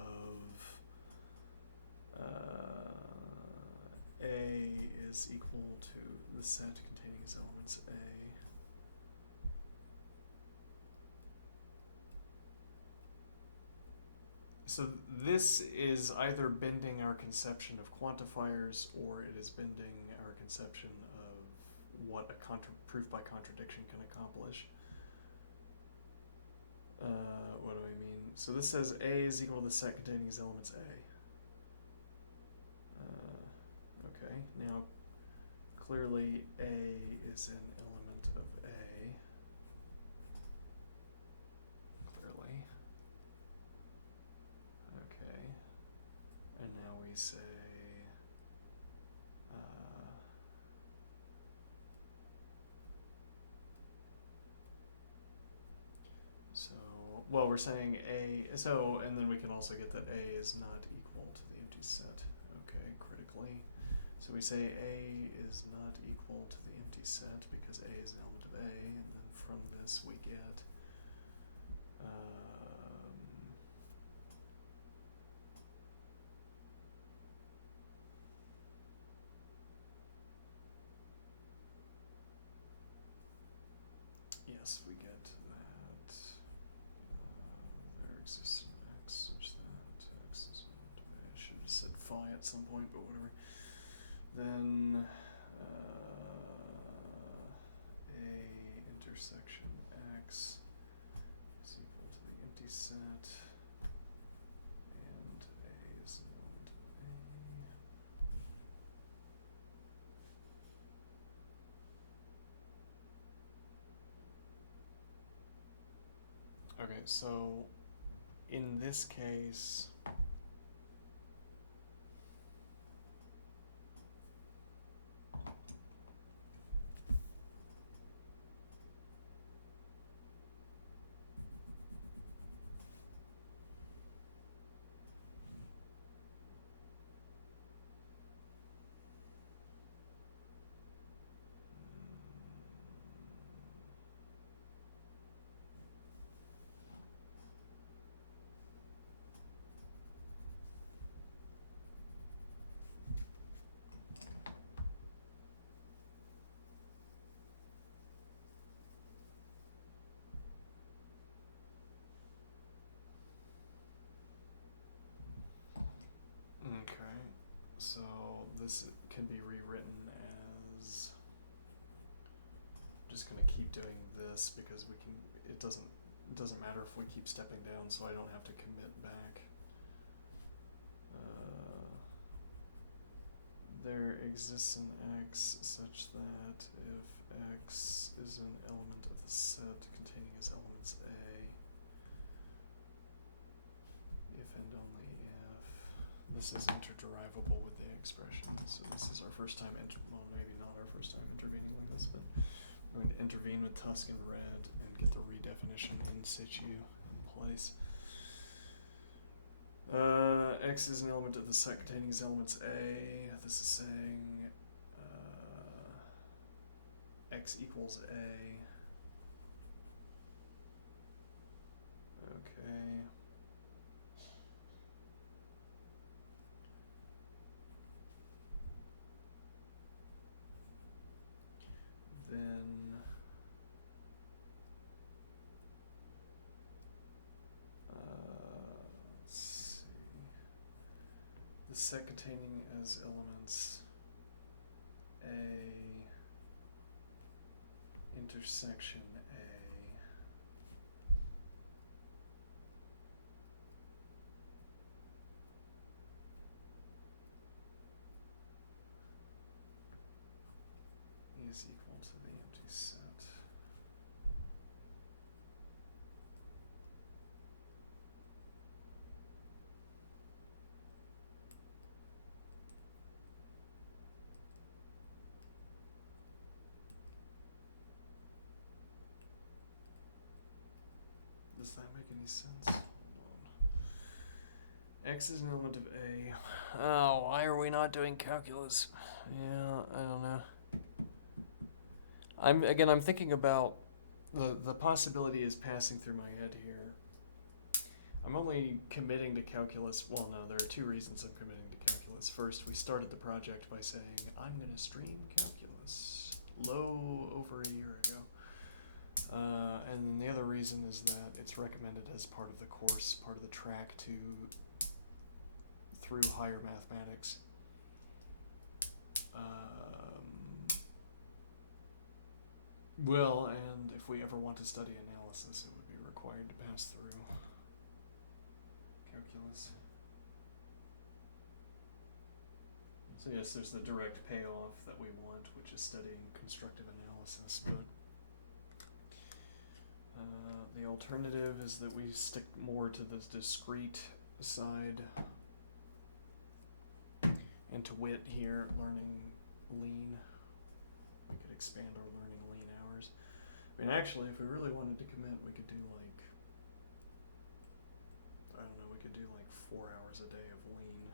A is equal to the set containing its elements A. So this is either bending our conception of quantifiers, or it is bending our conception of what a proof by contradiction can accomplish. What do I mean? So this says A is equal to the set containing its elements A. Okay, now clearly A is an element of A. Clearly. Okay. And now we say well, we're saying A, so, and then we can also get that A is not equal to the empty set. Okay, critically. So we say A is not equal to the empty set because A is an element of A, and then from this we get yes, we get that there exists an x such that x is an element of A. I should have said phi at some point, but whatever. Then A intersection x is equal to the empty set, and A is an element of A. Okay, so in this case, okay, so this can be rewritten as, I'm just going to keep doing this because it doesn't It doesn't matter if we keep stepping down, so I don't have to commit back. There exists an X such that if X is an element of the set containing its elements A, if and only if, this is interderivable with the expression, so this is our first time, well, maybe not our first time intervening like this, but we're going to intervene with Tuscan red and get the redefinition in situ in place. X is an element of the set containing its elements A. This is saying X equals A. Okay. Then let's see. The set containing as elements A intersection A is equal to the empty set. Does that make any sense? Hold on. X is an element of A. Oh, why are we not doing calculus? Yeah, I don't know. I'm thinking about the possibility is passing through my head here. I'm only committing to calculus. Well, no, there are two reasons I'm committing to calculus. First, we started the project by saying I'm going to stream calculus over a year ago. And then the other reason is that it's recommended as part of the course, part of the track through higher mathematics. Well, and if we ever want to study analysis, it would be required to pass through calculus. So yes, there's the direct payoff that we want, which is studying constructive analysis, but the alternative is that we stick more to the discrete side, and to wit here, learning lean. We could expand our learning lean hours. I mean, actually, if we really wanted to commit, we could do like, I don't know, we could do like 4 hours a day of lean.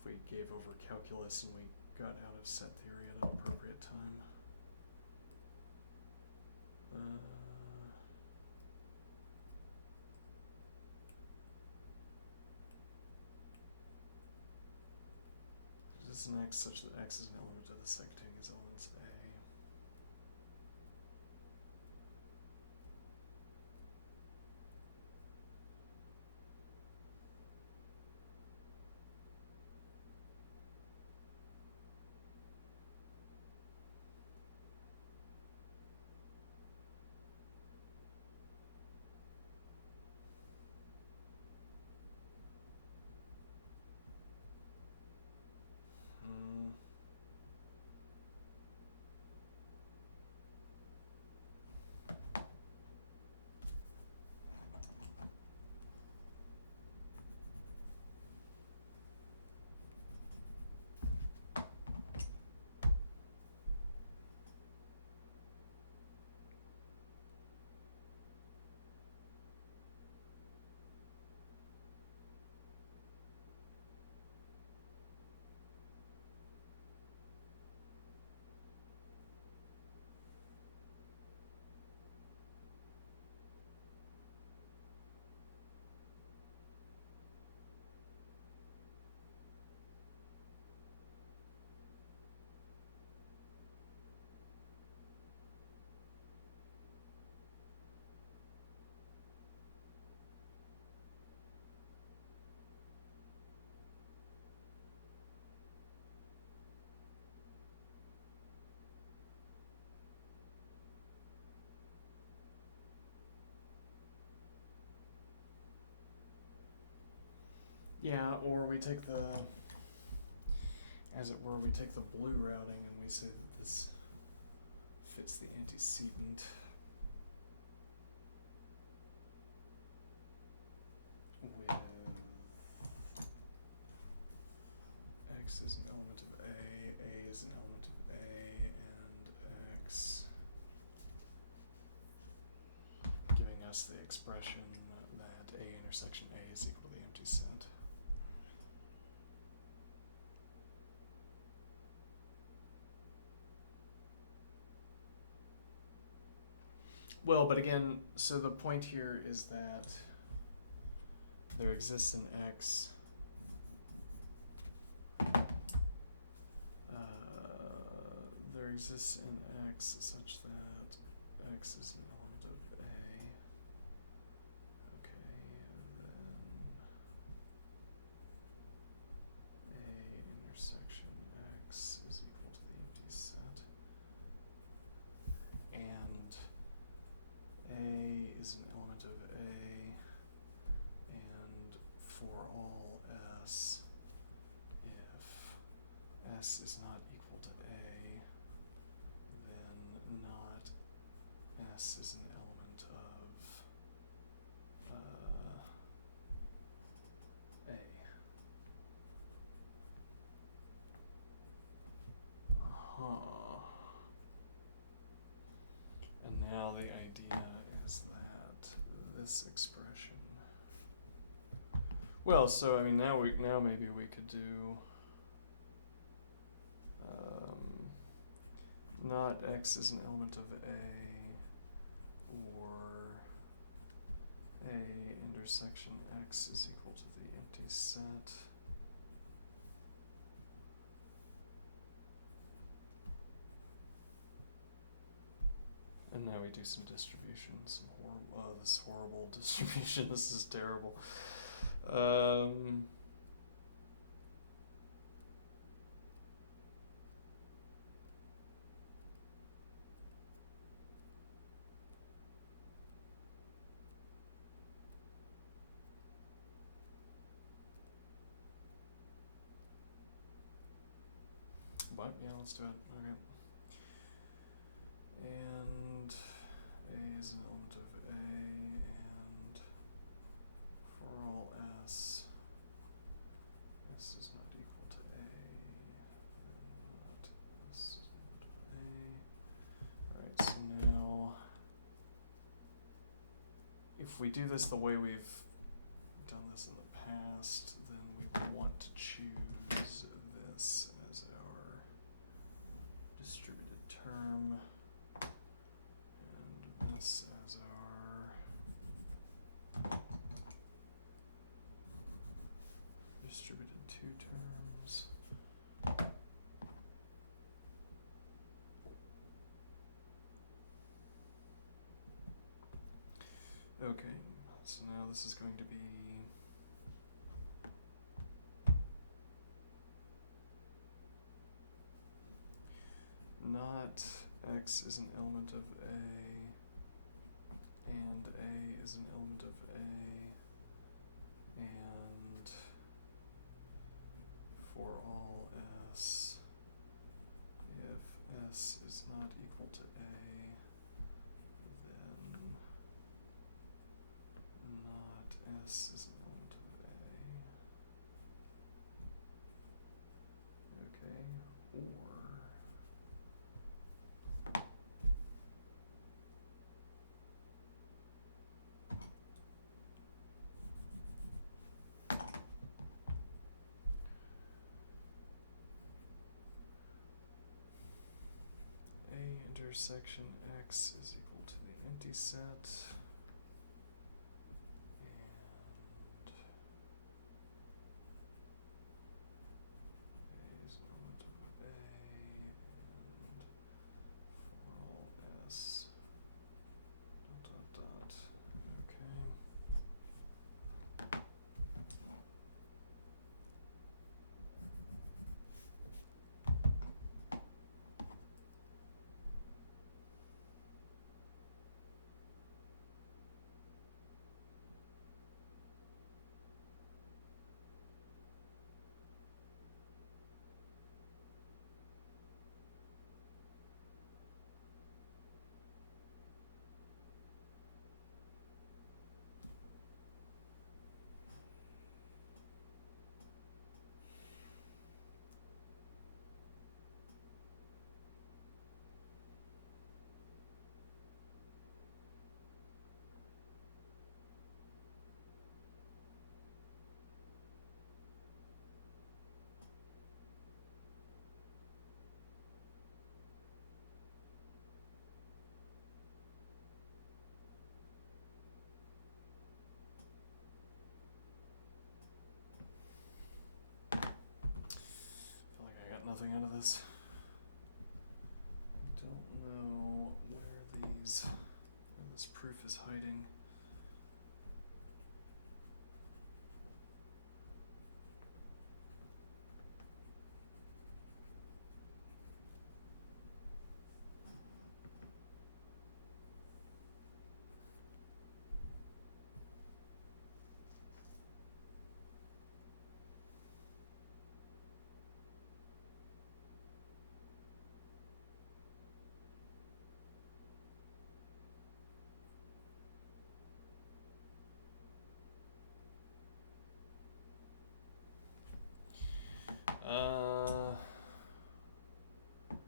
If we gave over calculus and we got out of set theory at an appropriate time. This is an X such that X is an element of the set containing its elements A. Yeah, or we take the, as it were, we take the blue routing and we say that this fits the antecedent with x is an element of A is an element of A, and x giving us the expression that A intersection A is equal to the empty set. Well, but again, so the point here is that there exists an X there exists an X such that X is an element of A. Okay, then A intersection X is equal to the empty set. And A is an element of A, and for all S, if S is not equal to A, then not S is an element of A. And now the idea is that this expression. Well, so I mean now maybe we could do not X is an element of A, or A intersection X is equal to the empty set. And now we do some distribution, this horrible distribution. This is terrible. What? Yeah, let's do it. Okay. And A is an element of A, and for all S, S is not equal to A, and not S is an element of A. Alright, so now, if we do this the way we've done this in the past, then we want to choose this as our distributed term, and this as our distributed two terms. Okay, so now this is going to be not X is an element of A, and A is an element of A, and for all S, if S is not equal to A, then not S is an element of A. Okay, or A intersection X is equal to the empty set, and A is an element of A, and for all S, dot dot dot. Okay. nothing out of this. I don't know where this proof is hiding.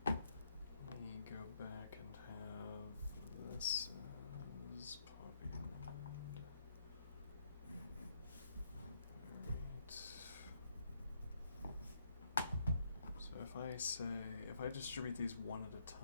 Let me go back and have this as Poppyland. Alright. So if I distribute these one at a time,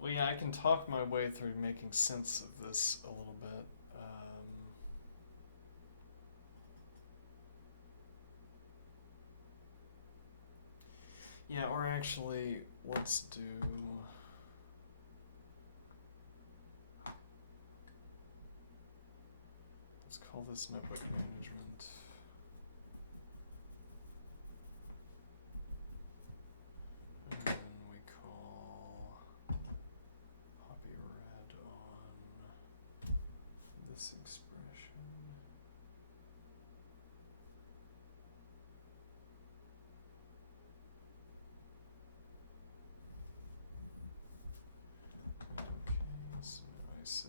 well, yeah, I can talk my way through making sense of this a little bit. Yeah, or actually, let's call this notebook management. And then we call Poppy Red on this expression. Okay, so I say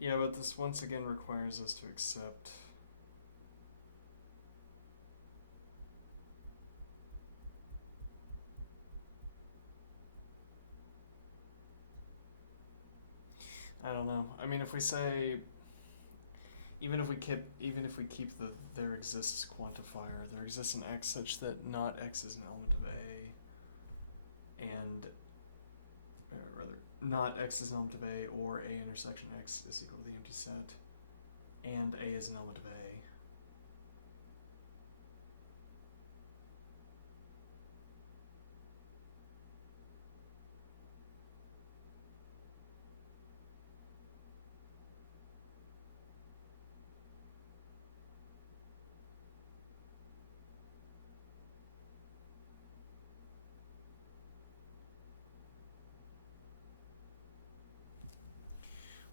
yeah, but this once again requires us to accept I don't know. I mean, if we say even if we keep the there exists quantifier, there exists an x such that not x is an element of A, and or rather not x is an element of A, or A intersection x is equal to the empty set, and A is an element of A.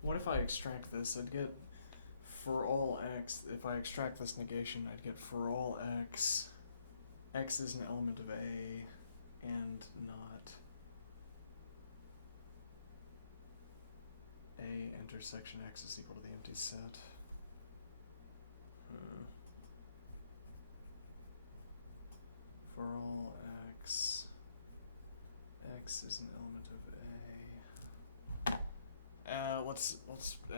What if I extract this? I'd get for all x, if I extract this negation, I'd get for all x is an element of A and not A intersection x is equal to the empty set. For all x is an element of A. Let's good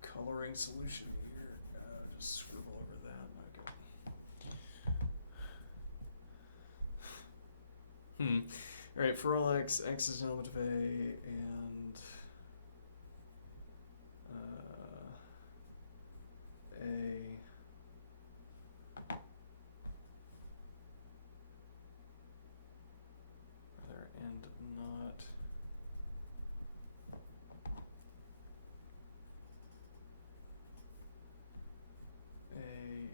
coloring solution here. Just scribble over that. Okay. Alright, for all x is an element of A, and A rather, and not A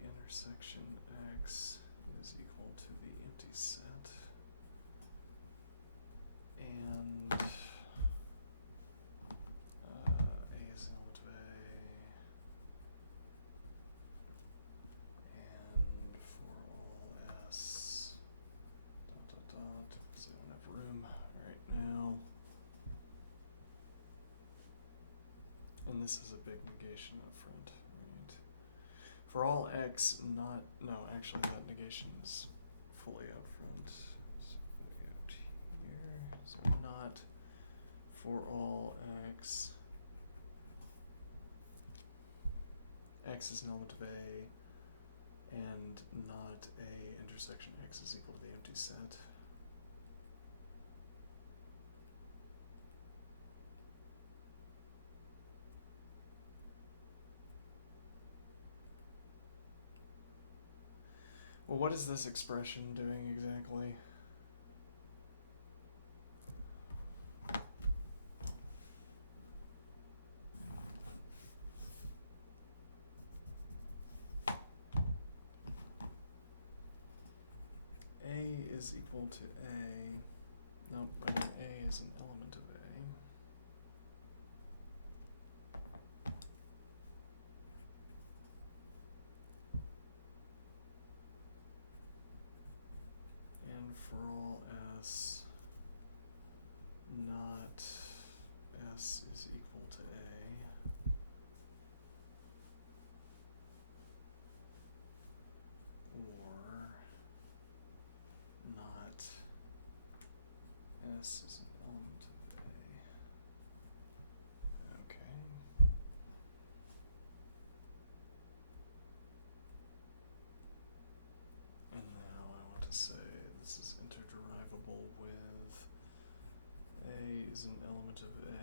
intersection x is equal to the empty set. And this is a big negation up front, right? For all x not, no, actually that negation is fully out front. So fully out here. So not for all x is an element of A, and not A intersection x is equal to the empty set. Well, what is this expression doing exactly? A is equal to A. No, I mean A is an element of A. And for all S, not S is equal to A. Or not S is an element of A. Okay. And now I want to say this is interderivable with A is an element of A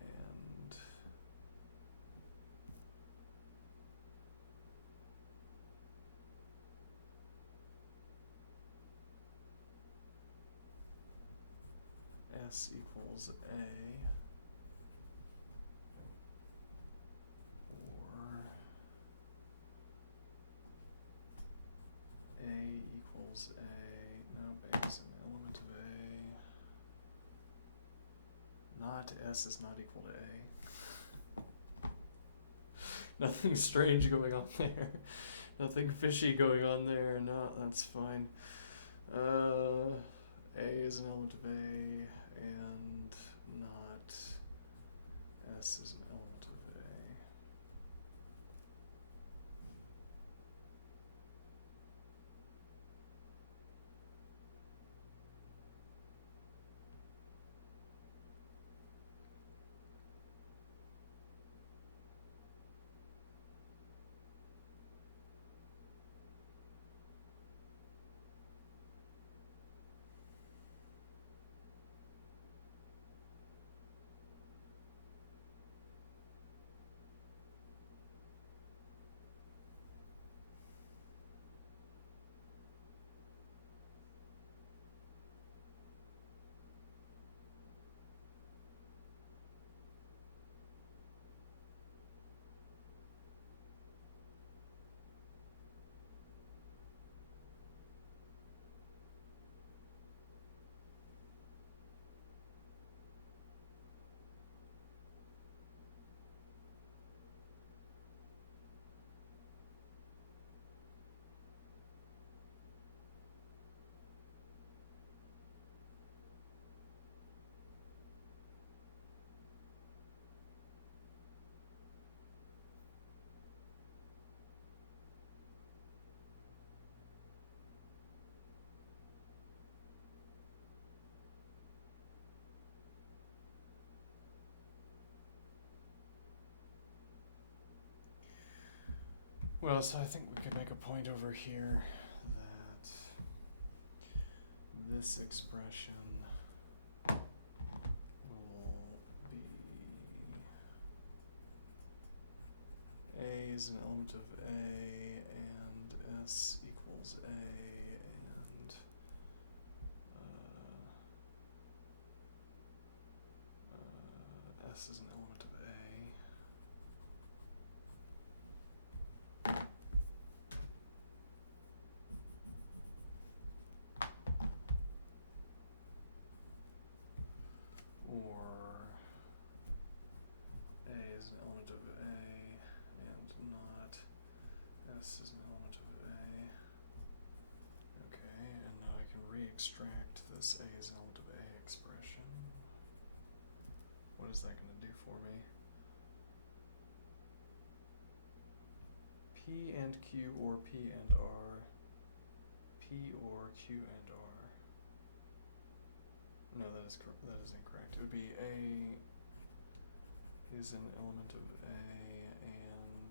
and S equals A, or A equals A, no, A is an element of A, not S is not equal to A. Nothing strange going on there. Nothing fishy going on there. No, that's fine. A is an element of A, and not S is an element of A. Well, so I think we could make a point over here that this expression will be A is an element of A and S equals A and S is an element of A. Or A is an element of A and not S is an element of A. Okay, and now I can re-extract this A is an element of A expression. What is that going to do for me? P and Q or P and R. P or Q and R. No, that is incorrect. It would be A is an element of A and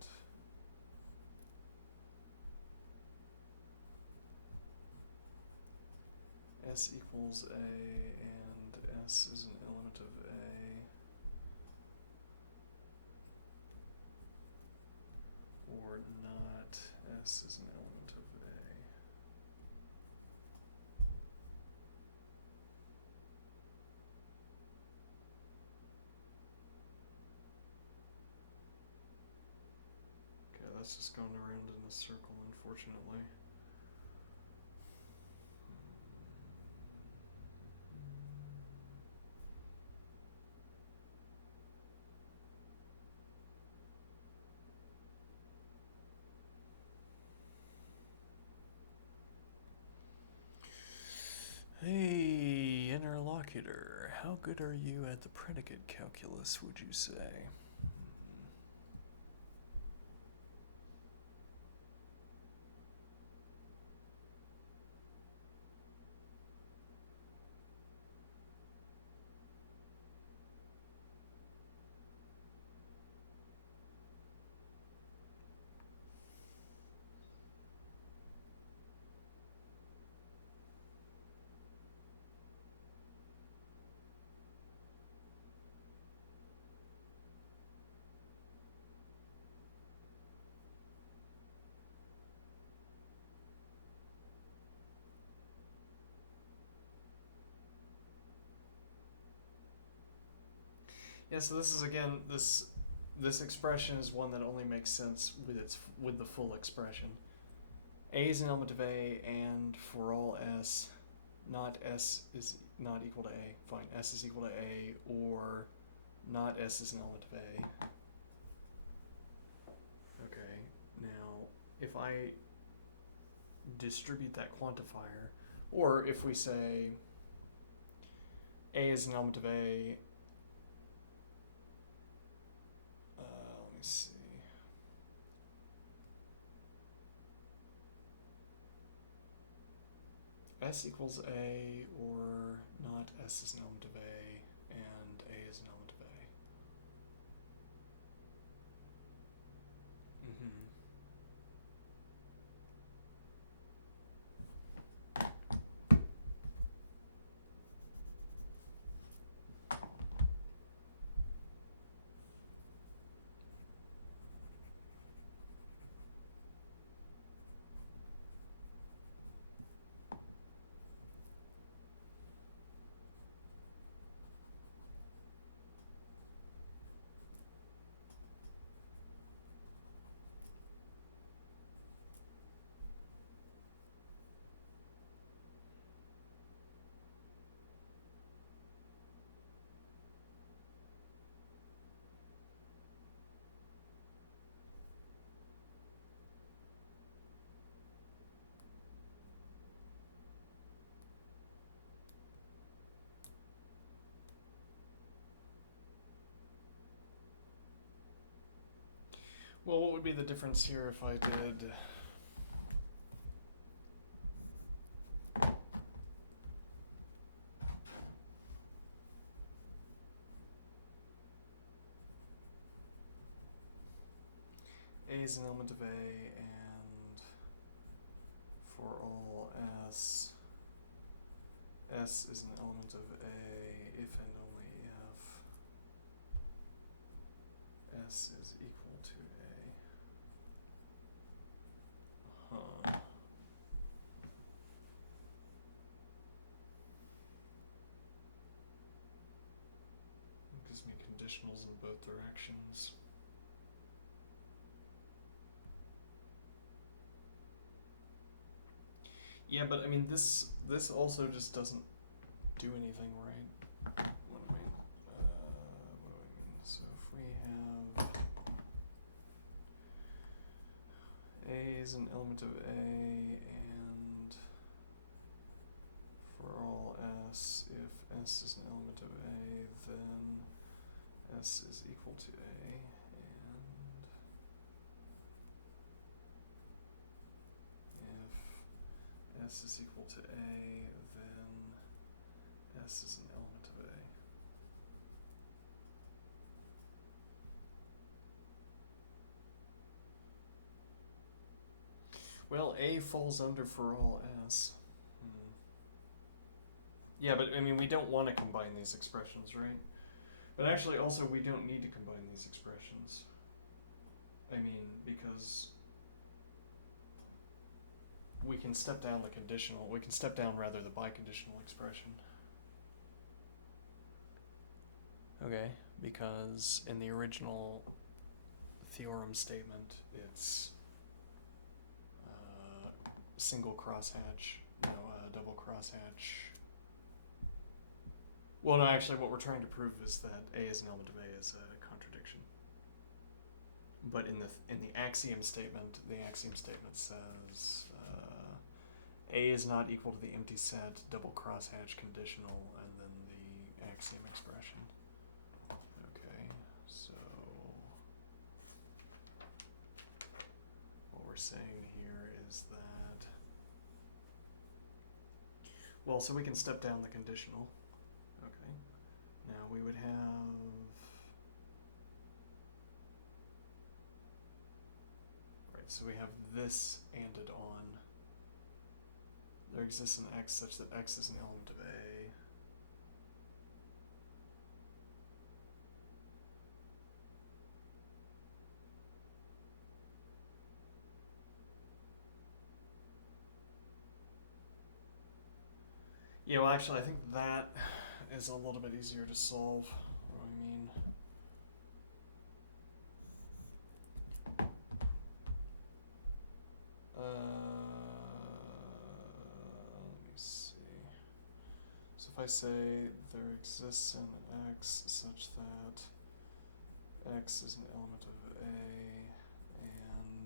S equals A and S is an element of A. Or not S is an element of A. Okay, that's just gone around in a circle, unfortunately. Hey, interlocutor, how good are you at the predicate calculus, would you say? Yeah, so this is again this expression is one that only makes sense with the full expression. A is an element of A, and for all S, not S is not equal to A. Fine, S is equal to A, or not S is an element of A. Okay, now if I distribute that quantifier, or if we say A is an element of A, let me see. S equals A, or not S is an element of A, and A is an element of A. Well, what would be the difference here if I did A is an element of A, and for all S, S is an element of A if and only if S is equal to A. It gives me conditionals in both directions. Yeah, but I mean this also just doesn't do anything, right? What do I mean? So if we have A is an element of A, and for all S, if S is an element of A, then S is equal to A, and S is equal to A, then S is an element of A. Well, A falls under for all S. Yeah, but I mean, we don't want to combine these expressions, right? But actually, also, we don't need to combine these expressions. I mean, because we can step down the conditional, we can step down rather the biconditional expression. Okay, because in the original theorem statement, it's single crosshatch, double crosshatch. Well, no, actually, what we're trying to prove is that A is an element of A is a contradiction. But in the axiom statement, the axiom statement says A is not equal to the empty set, double crosshatch, conditional, and then the axiom expression. Okay, so what we're saying here is that, well, so we can step down the conditional. Okay, now we would have, right, so we have this anded on. There exists an X such that X is an element of A. Yeah, well, actually, I think that is a little bit easier to solve. What do I mean? Let me see. So if I say there exists an X such that X is an element of A, and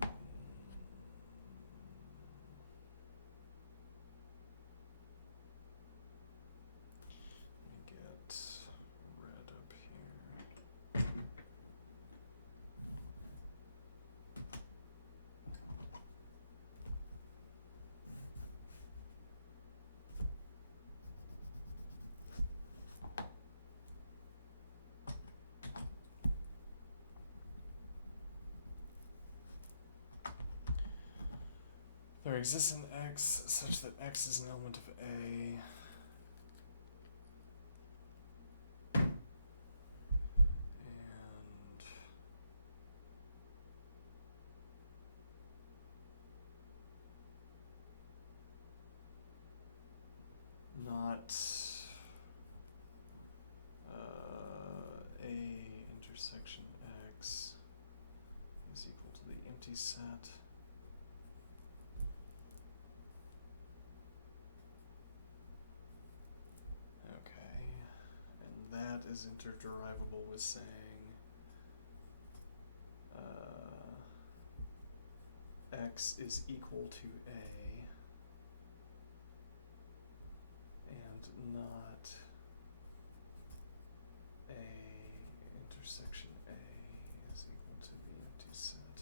let me get red up here. There exists an X such that X is an element of A. And not A intersection X is equal to the empty set. Okay, and that is interderivable with saying X is equal to A and not A intersection A is equal to the empty set.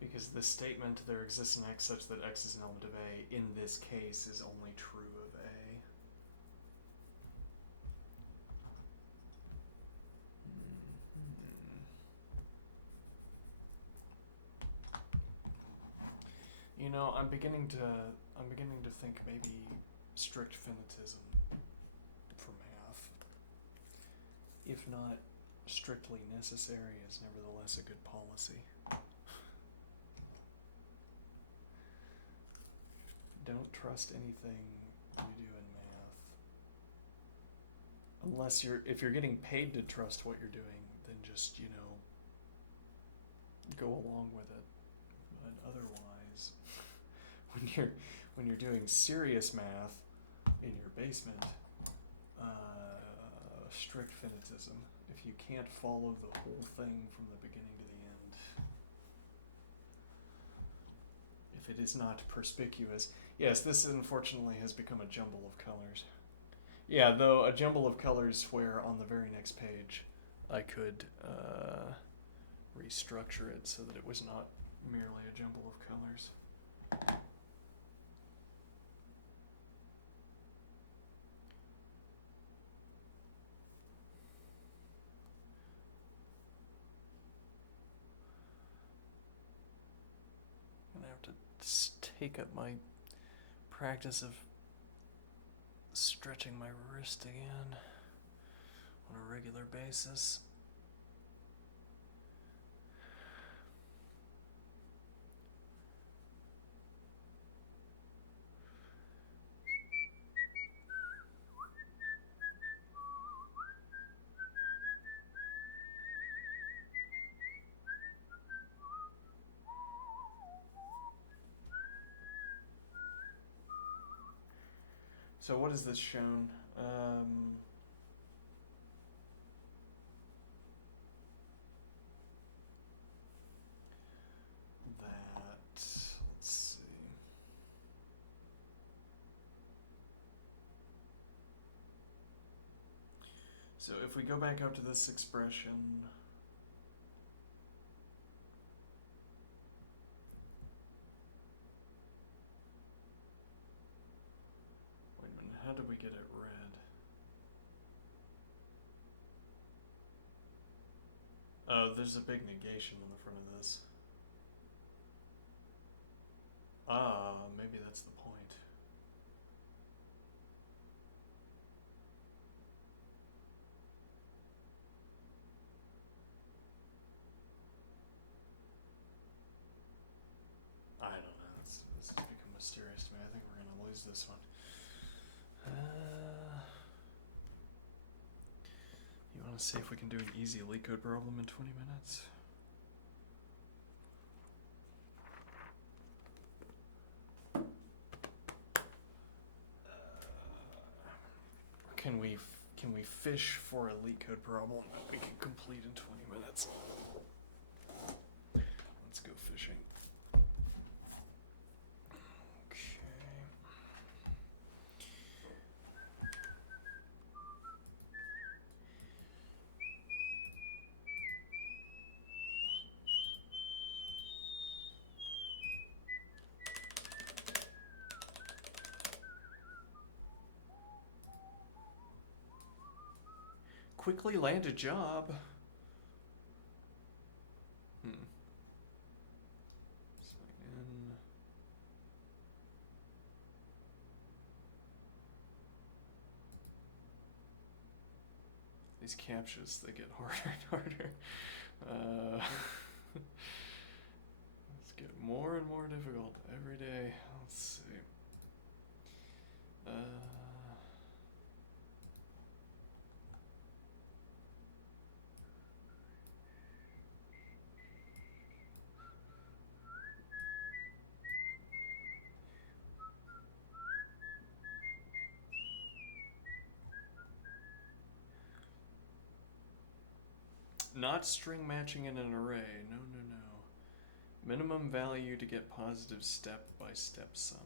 Because the statement there exists an X such that X is an element of A in this case is only true of A. You know, I'm beginning to think maybe strict finitism for math, if not strictly necessary, is nevertheless a good policy. Don't trust anything you do in math. Unless if you're getting paid to trust what you're doing, then just, go along with it. But otherwise, when you're doing serious math in your basement, strict finitism. If you can't follow the whole thing from the beginning to the end, if it is not perspicuous. Yes, this unfortunately has become a jumble of colors. Yeah, though a jumble of colors where on the very next page I could restructure it so that it was not merely a jumble of colors. I'm gonna have to take up my practice of stretching my wrist again on a regular basis. So what is this shown? Let's see. So if we go back up to this expression, wait a minute, how did we get it red? Oh, there's a big negation on the front of this. Ah, maybe that's the point. I don't know. This has become mysterious to me. I think we're going to lose this one. You want to see if we can do an easy LeetCode problem in 20 minutes? Can we fish for a LeetCode problem that we can complete in 20 minutes? Let's go fishing. Okay. Quickly land a job. Sign in. These captchas, they get harder and harder. Let's get more and more difficult every day. Let's see. Not string matching in an array. No, no, no. Minimum value to get positive step-by-step sum.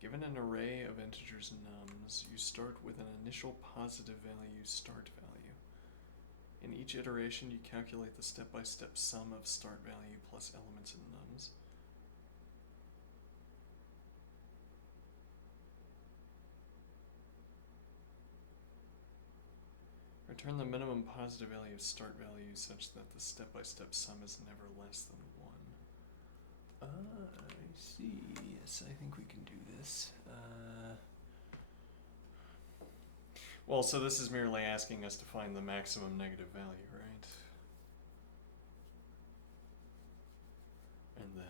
Given an array of integers nums, you start with an initial positive value start value. In each iteration, you calculate the step-by-step sum of start value plus elements in nums. Return the minimum positive value of start value such that the step-by-step sum is never less than 1. I see. Yes, I think we can do this. Well, so this is merely asking us to find the maximum negative value, right? And then...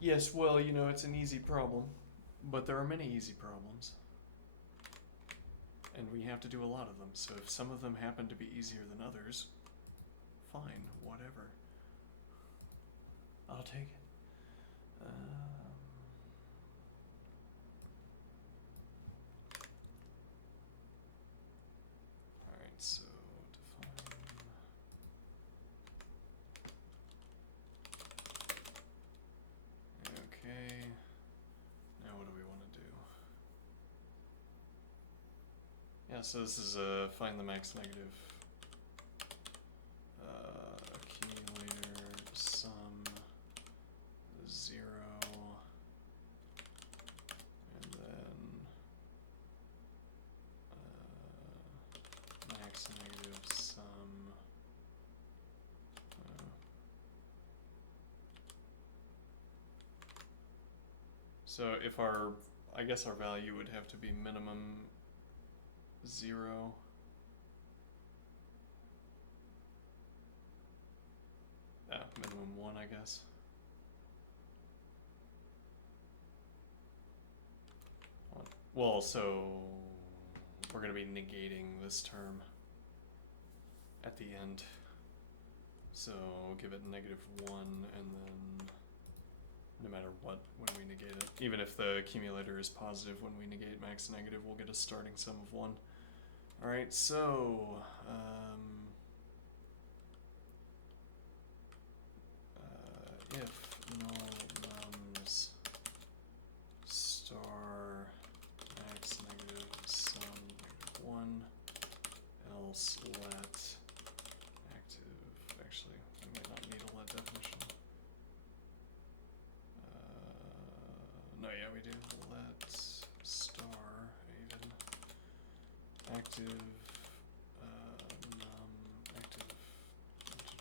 Yes, well, you know, it's an easy problem, but there are many easy problems. And we have to do a lot of them, so if some of them happen to be easier than others, fine, whatever. I'll take it. Alright, so define... Okay, now what do we want to do? Yeah, so this is find the max negative accumulator sum 0, and then max negative sum. So if I guess our value would have to be minimum 0. Minimum 1, I guess. Well, so we're going to be negating this term at the end. So we'll give it -1, and then no matter what, when we negate it, even if the accumulator is positive, when we negate max negative, we'll get a starting sum of 1. All right, so if null nums star max negative sum -1, else let active, actually, we might not need a let definition. No, yeah, we do. Let star even active num active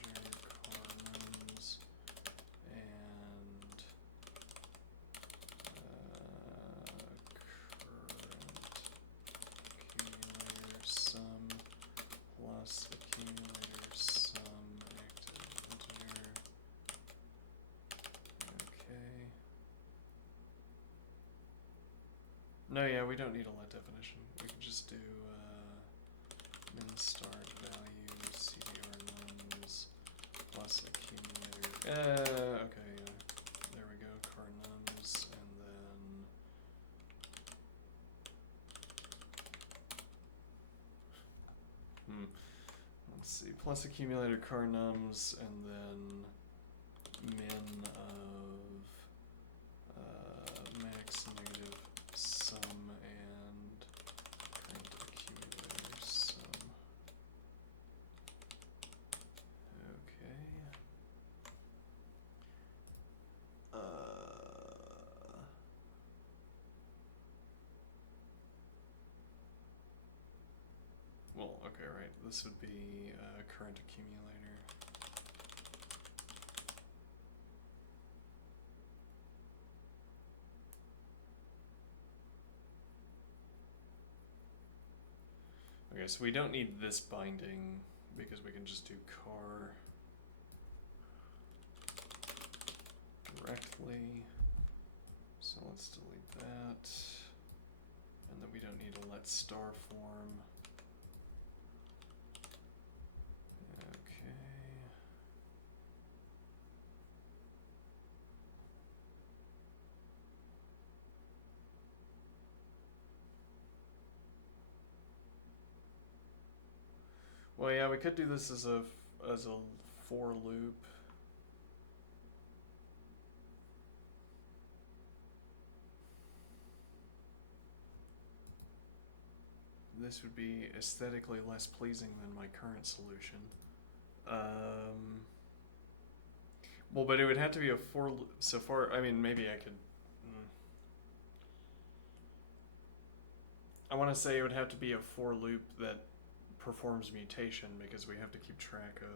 integer car nums and current accumulator sum plus accumulator sum active integer. Okay. No, yeah, we don't need a let definition. We can just do min start value cdr nums plus accumulator. Okay, yeah. There we go. Car nums, and then let's see, plus accumulator car nums, and then min of max negative sum and current accumulator sum. Okay. Well, okay, right. This would be current accumulator. Okay, so we don't need this binding because we can just do car directly. So let's delete that. And then we don't need a let star form. Okay. Well, yeah, we could do this as a for loop. This would be aesthetically less pleasing than my current solution. Well, but it would have to be a for loop. So far, I mean, maybe I could. I want to say it would have to be a for loop that performs mutation because we have to keep track of.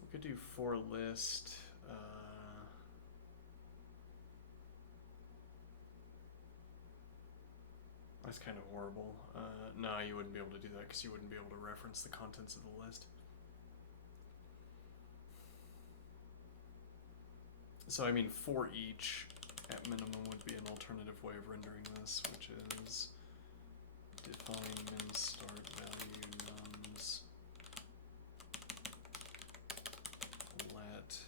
We could do for list. That's kind of horrible. No, you wouldn't be able to do that because you wouldn't be able to reference the contents of the list. So I mean, for each at minimum would be an alternative way of rendering this, which is define min start value nums let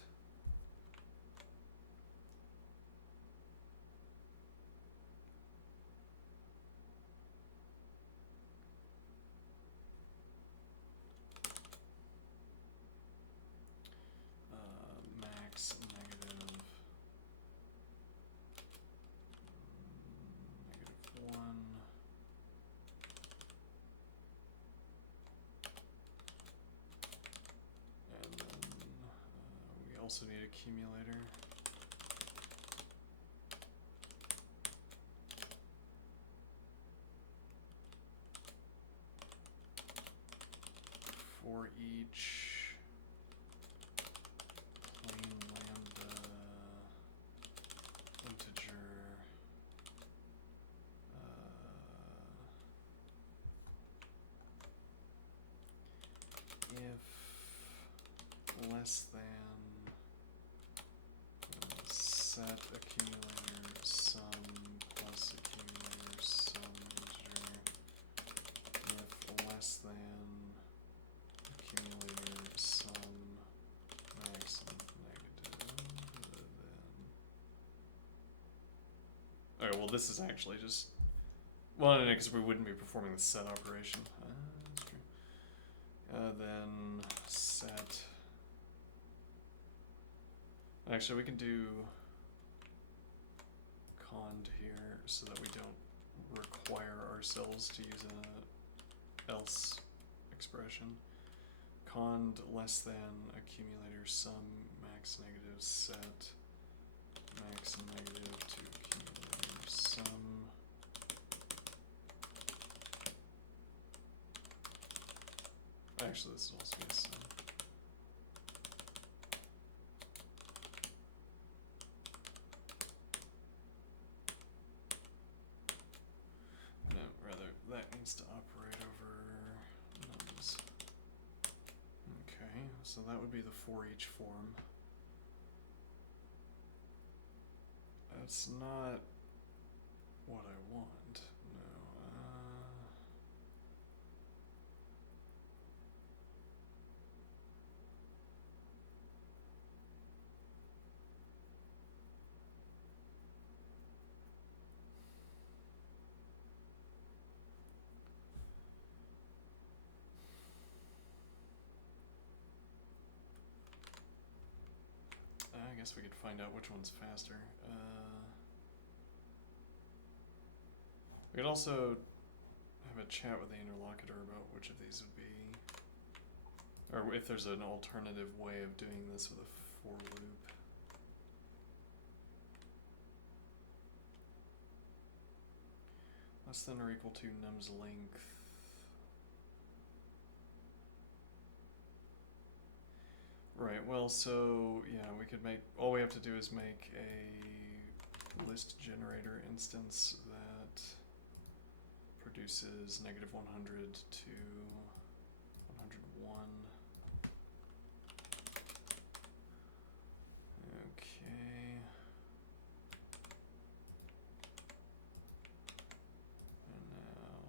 also need accumulator. For each plain lambda integer, if less than set accumulator sum plus accumulator sum integer, if less than accumulator sum max negative, then. Okay, well, this is actually just. Well, no, because we wouldn't be performing the set operation. That's true. Then set. Actually, we can do cond here so that we don't require ourselves to use an else expression. Cond less than accumulator sum max negative set max negative to accumulator sum. Actually, this is also a sum. No, rather, that needs to operate over nums. Okay, so that would be the for each form. That's not what I want. No. I guess we could find out which one's faster. We could also have a chat with the interlocutor about which of these would be, or if there's an alternative way of doing this with a for loop. Less than or equal to num's length. Right, well, so, yeah, we could make, all we have to do is make a list generator instance that produces -100 to 101. Okay. And now...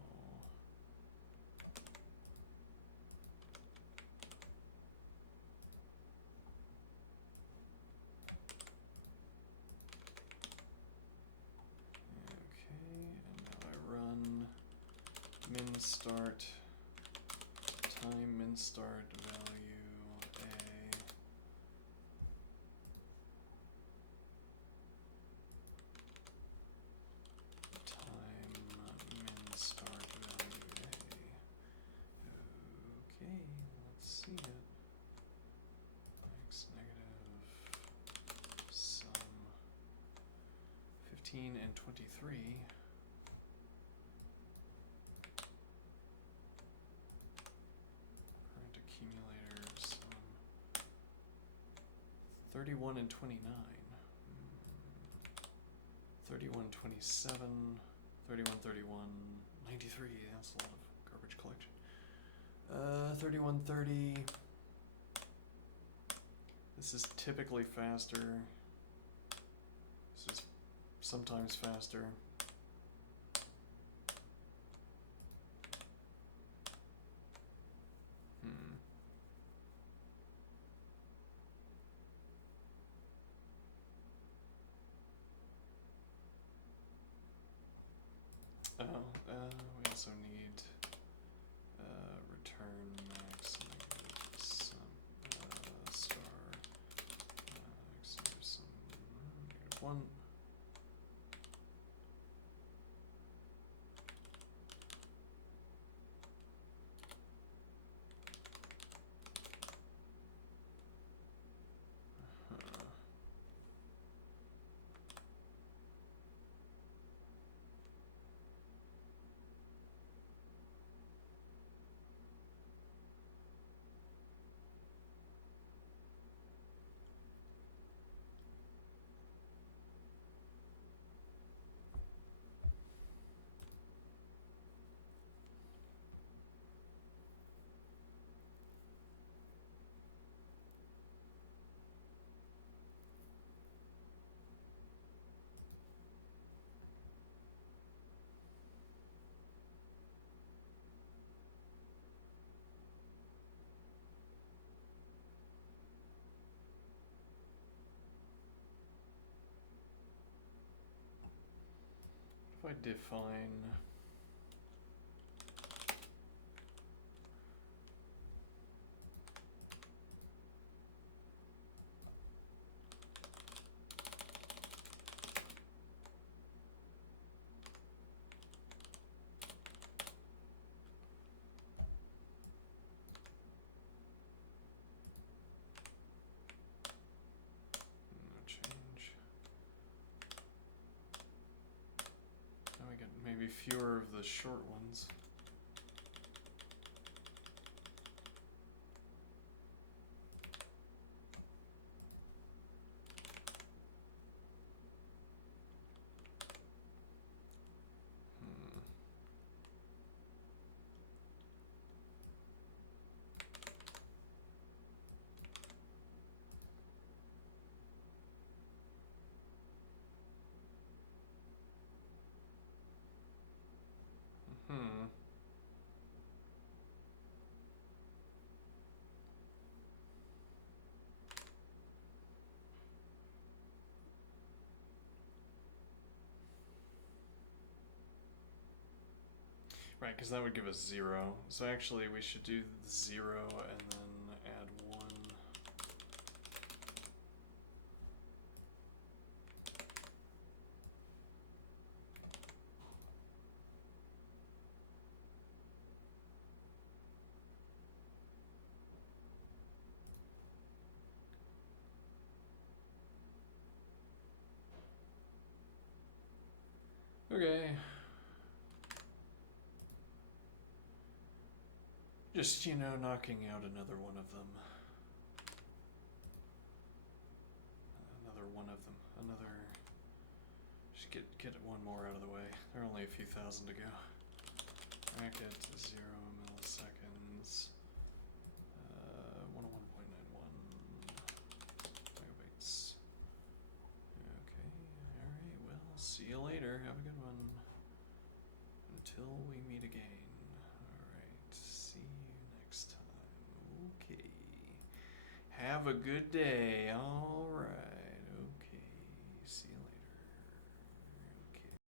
min start time min start value a time min start value a. Okay, let's see it. Max negative sum 15 and 23. Accumulators 31 and 29. 31, 27, 31, 31, 93. That's a lot of garbage collection. 31, 30. This is typically faster. This is sometimes faster. We also need return max negative sum star max negative sum -1. I define no change. Now we get maybe fewer of the short ones. Hmm. Right, because that would give us 0. So actually we should do 0 and then add 1. Okay. Just, knocking out another one of them. Another one of them. Just get one more out of the way. There are only a few thousand to go. Bracket 0 milliseconds. 101.91 megabytes. Okay, alright, well, see you later. Have a good one. Until we meet again. Alright, see you next time. Okay. Have a good day. Alright, okay. See you later.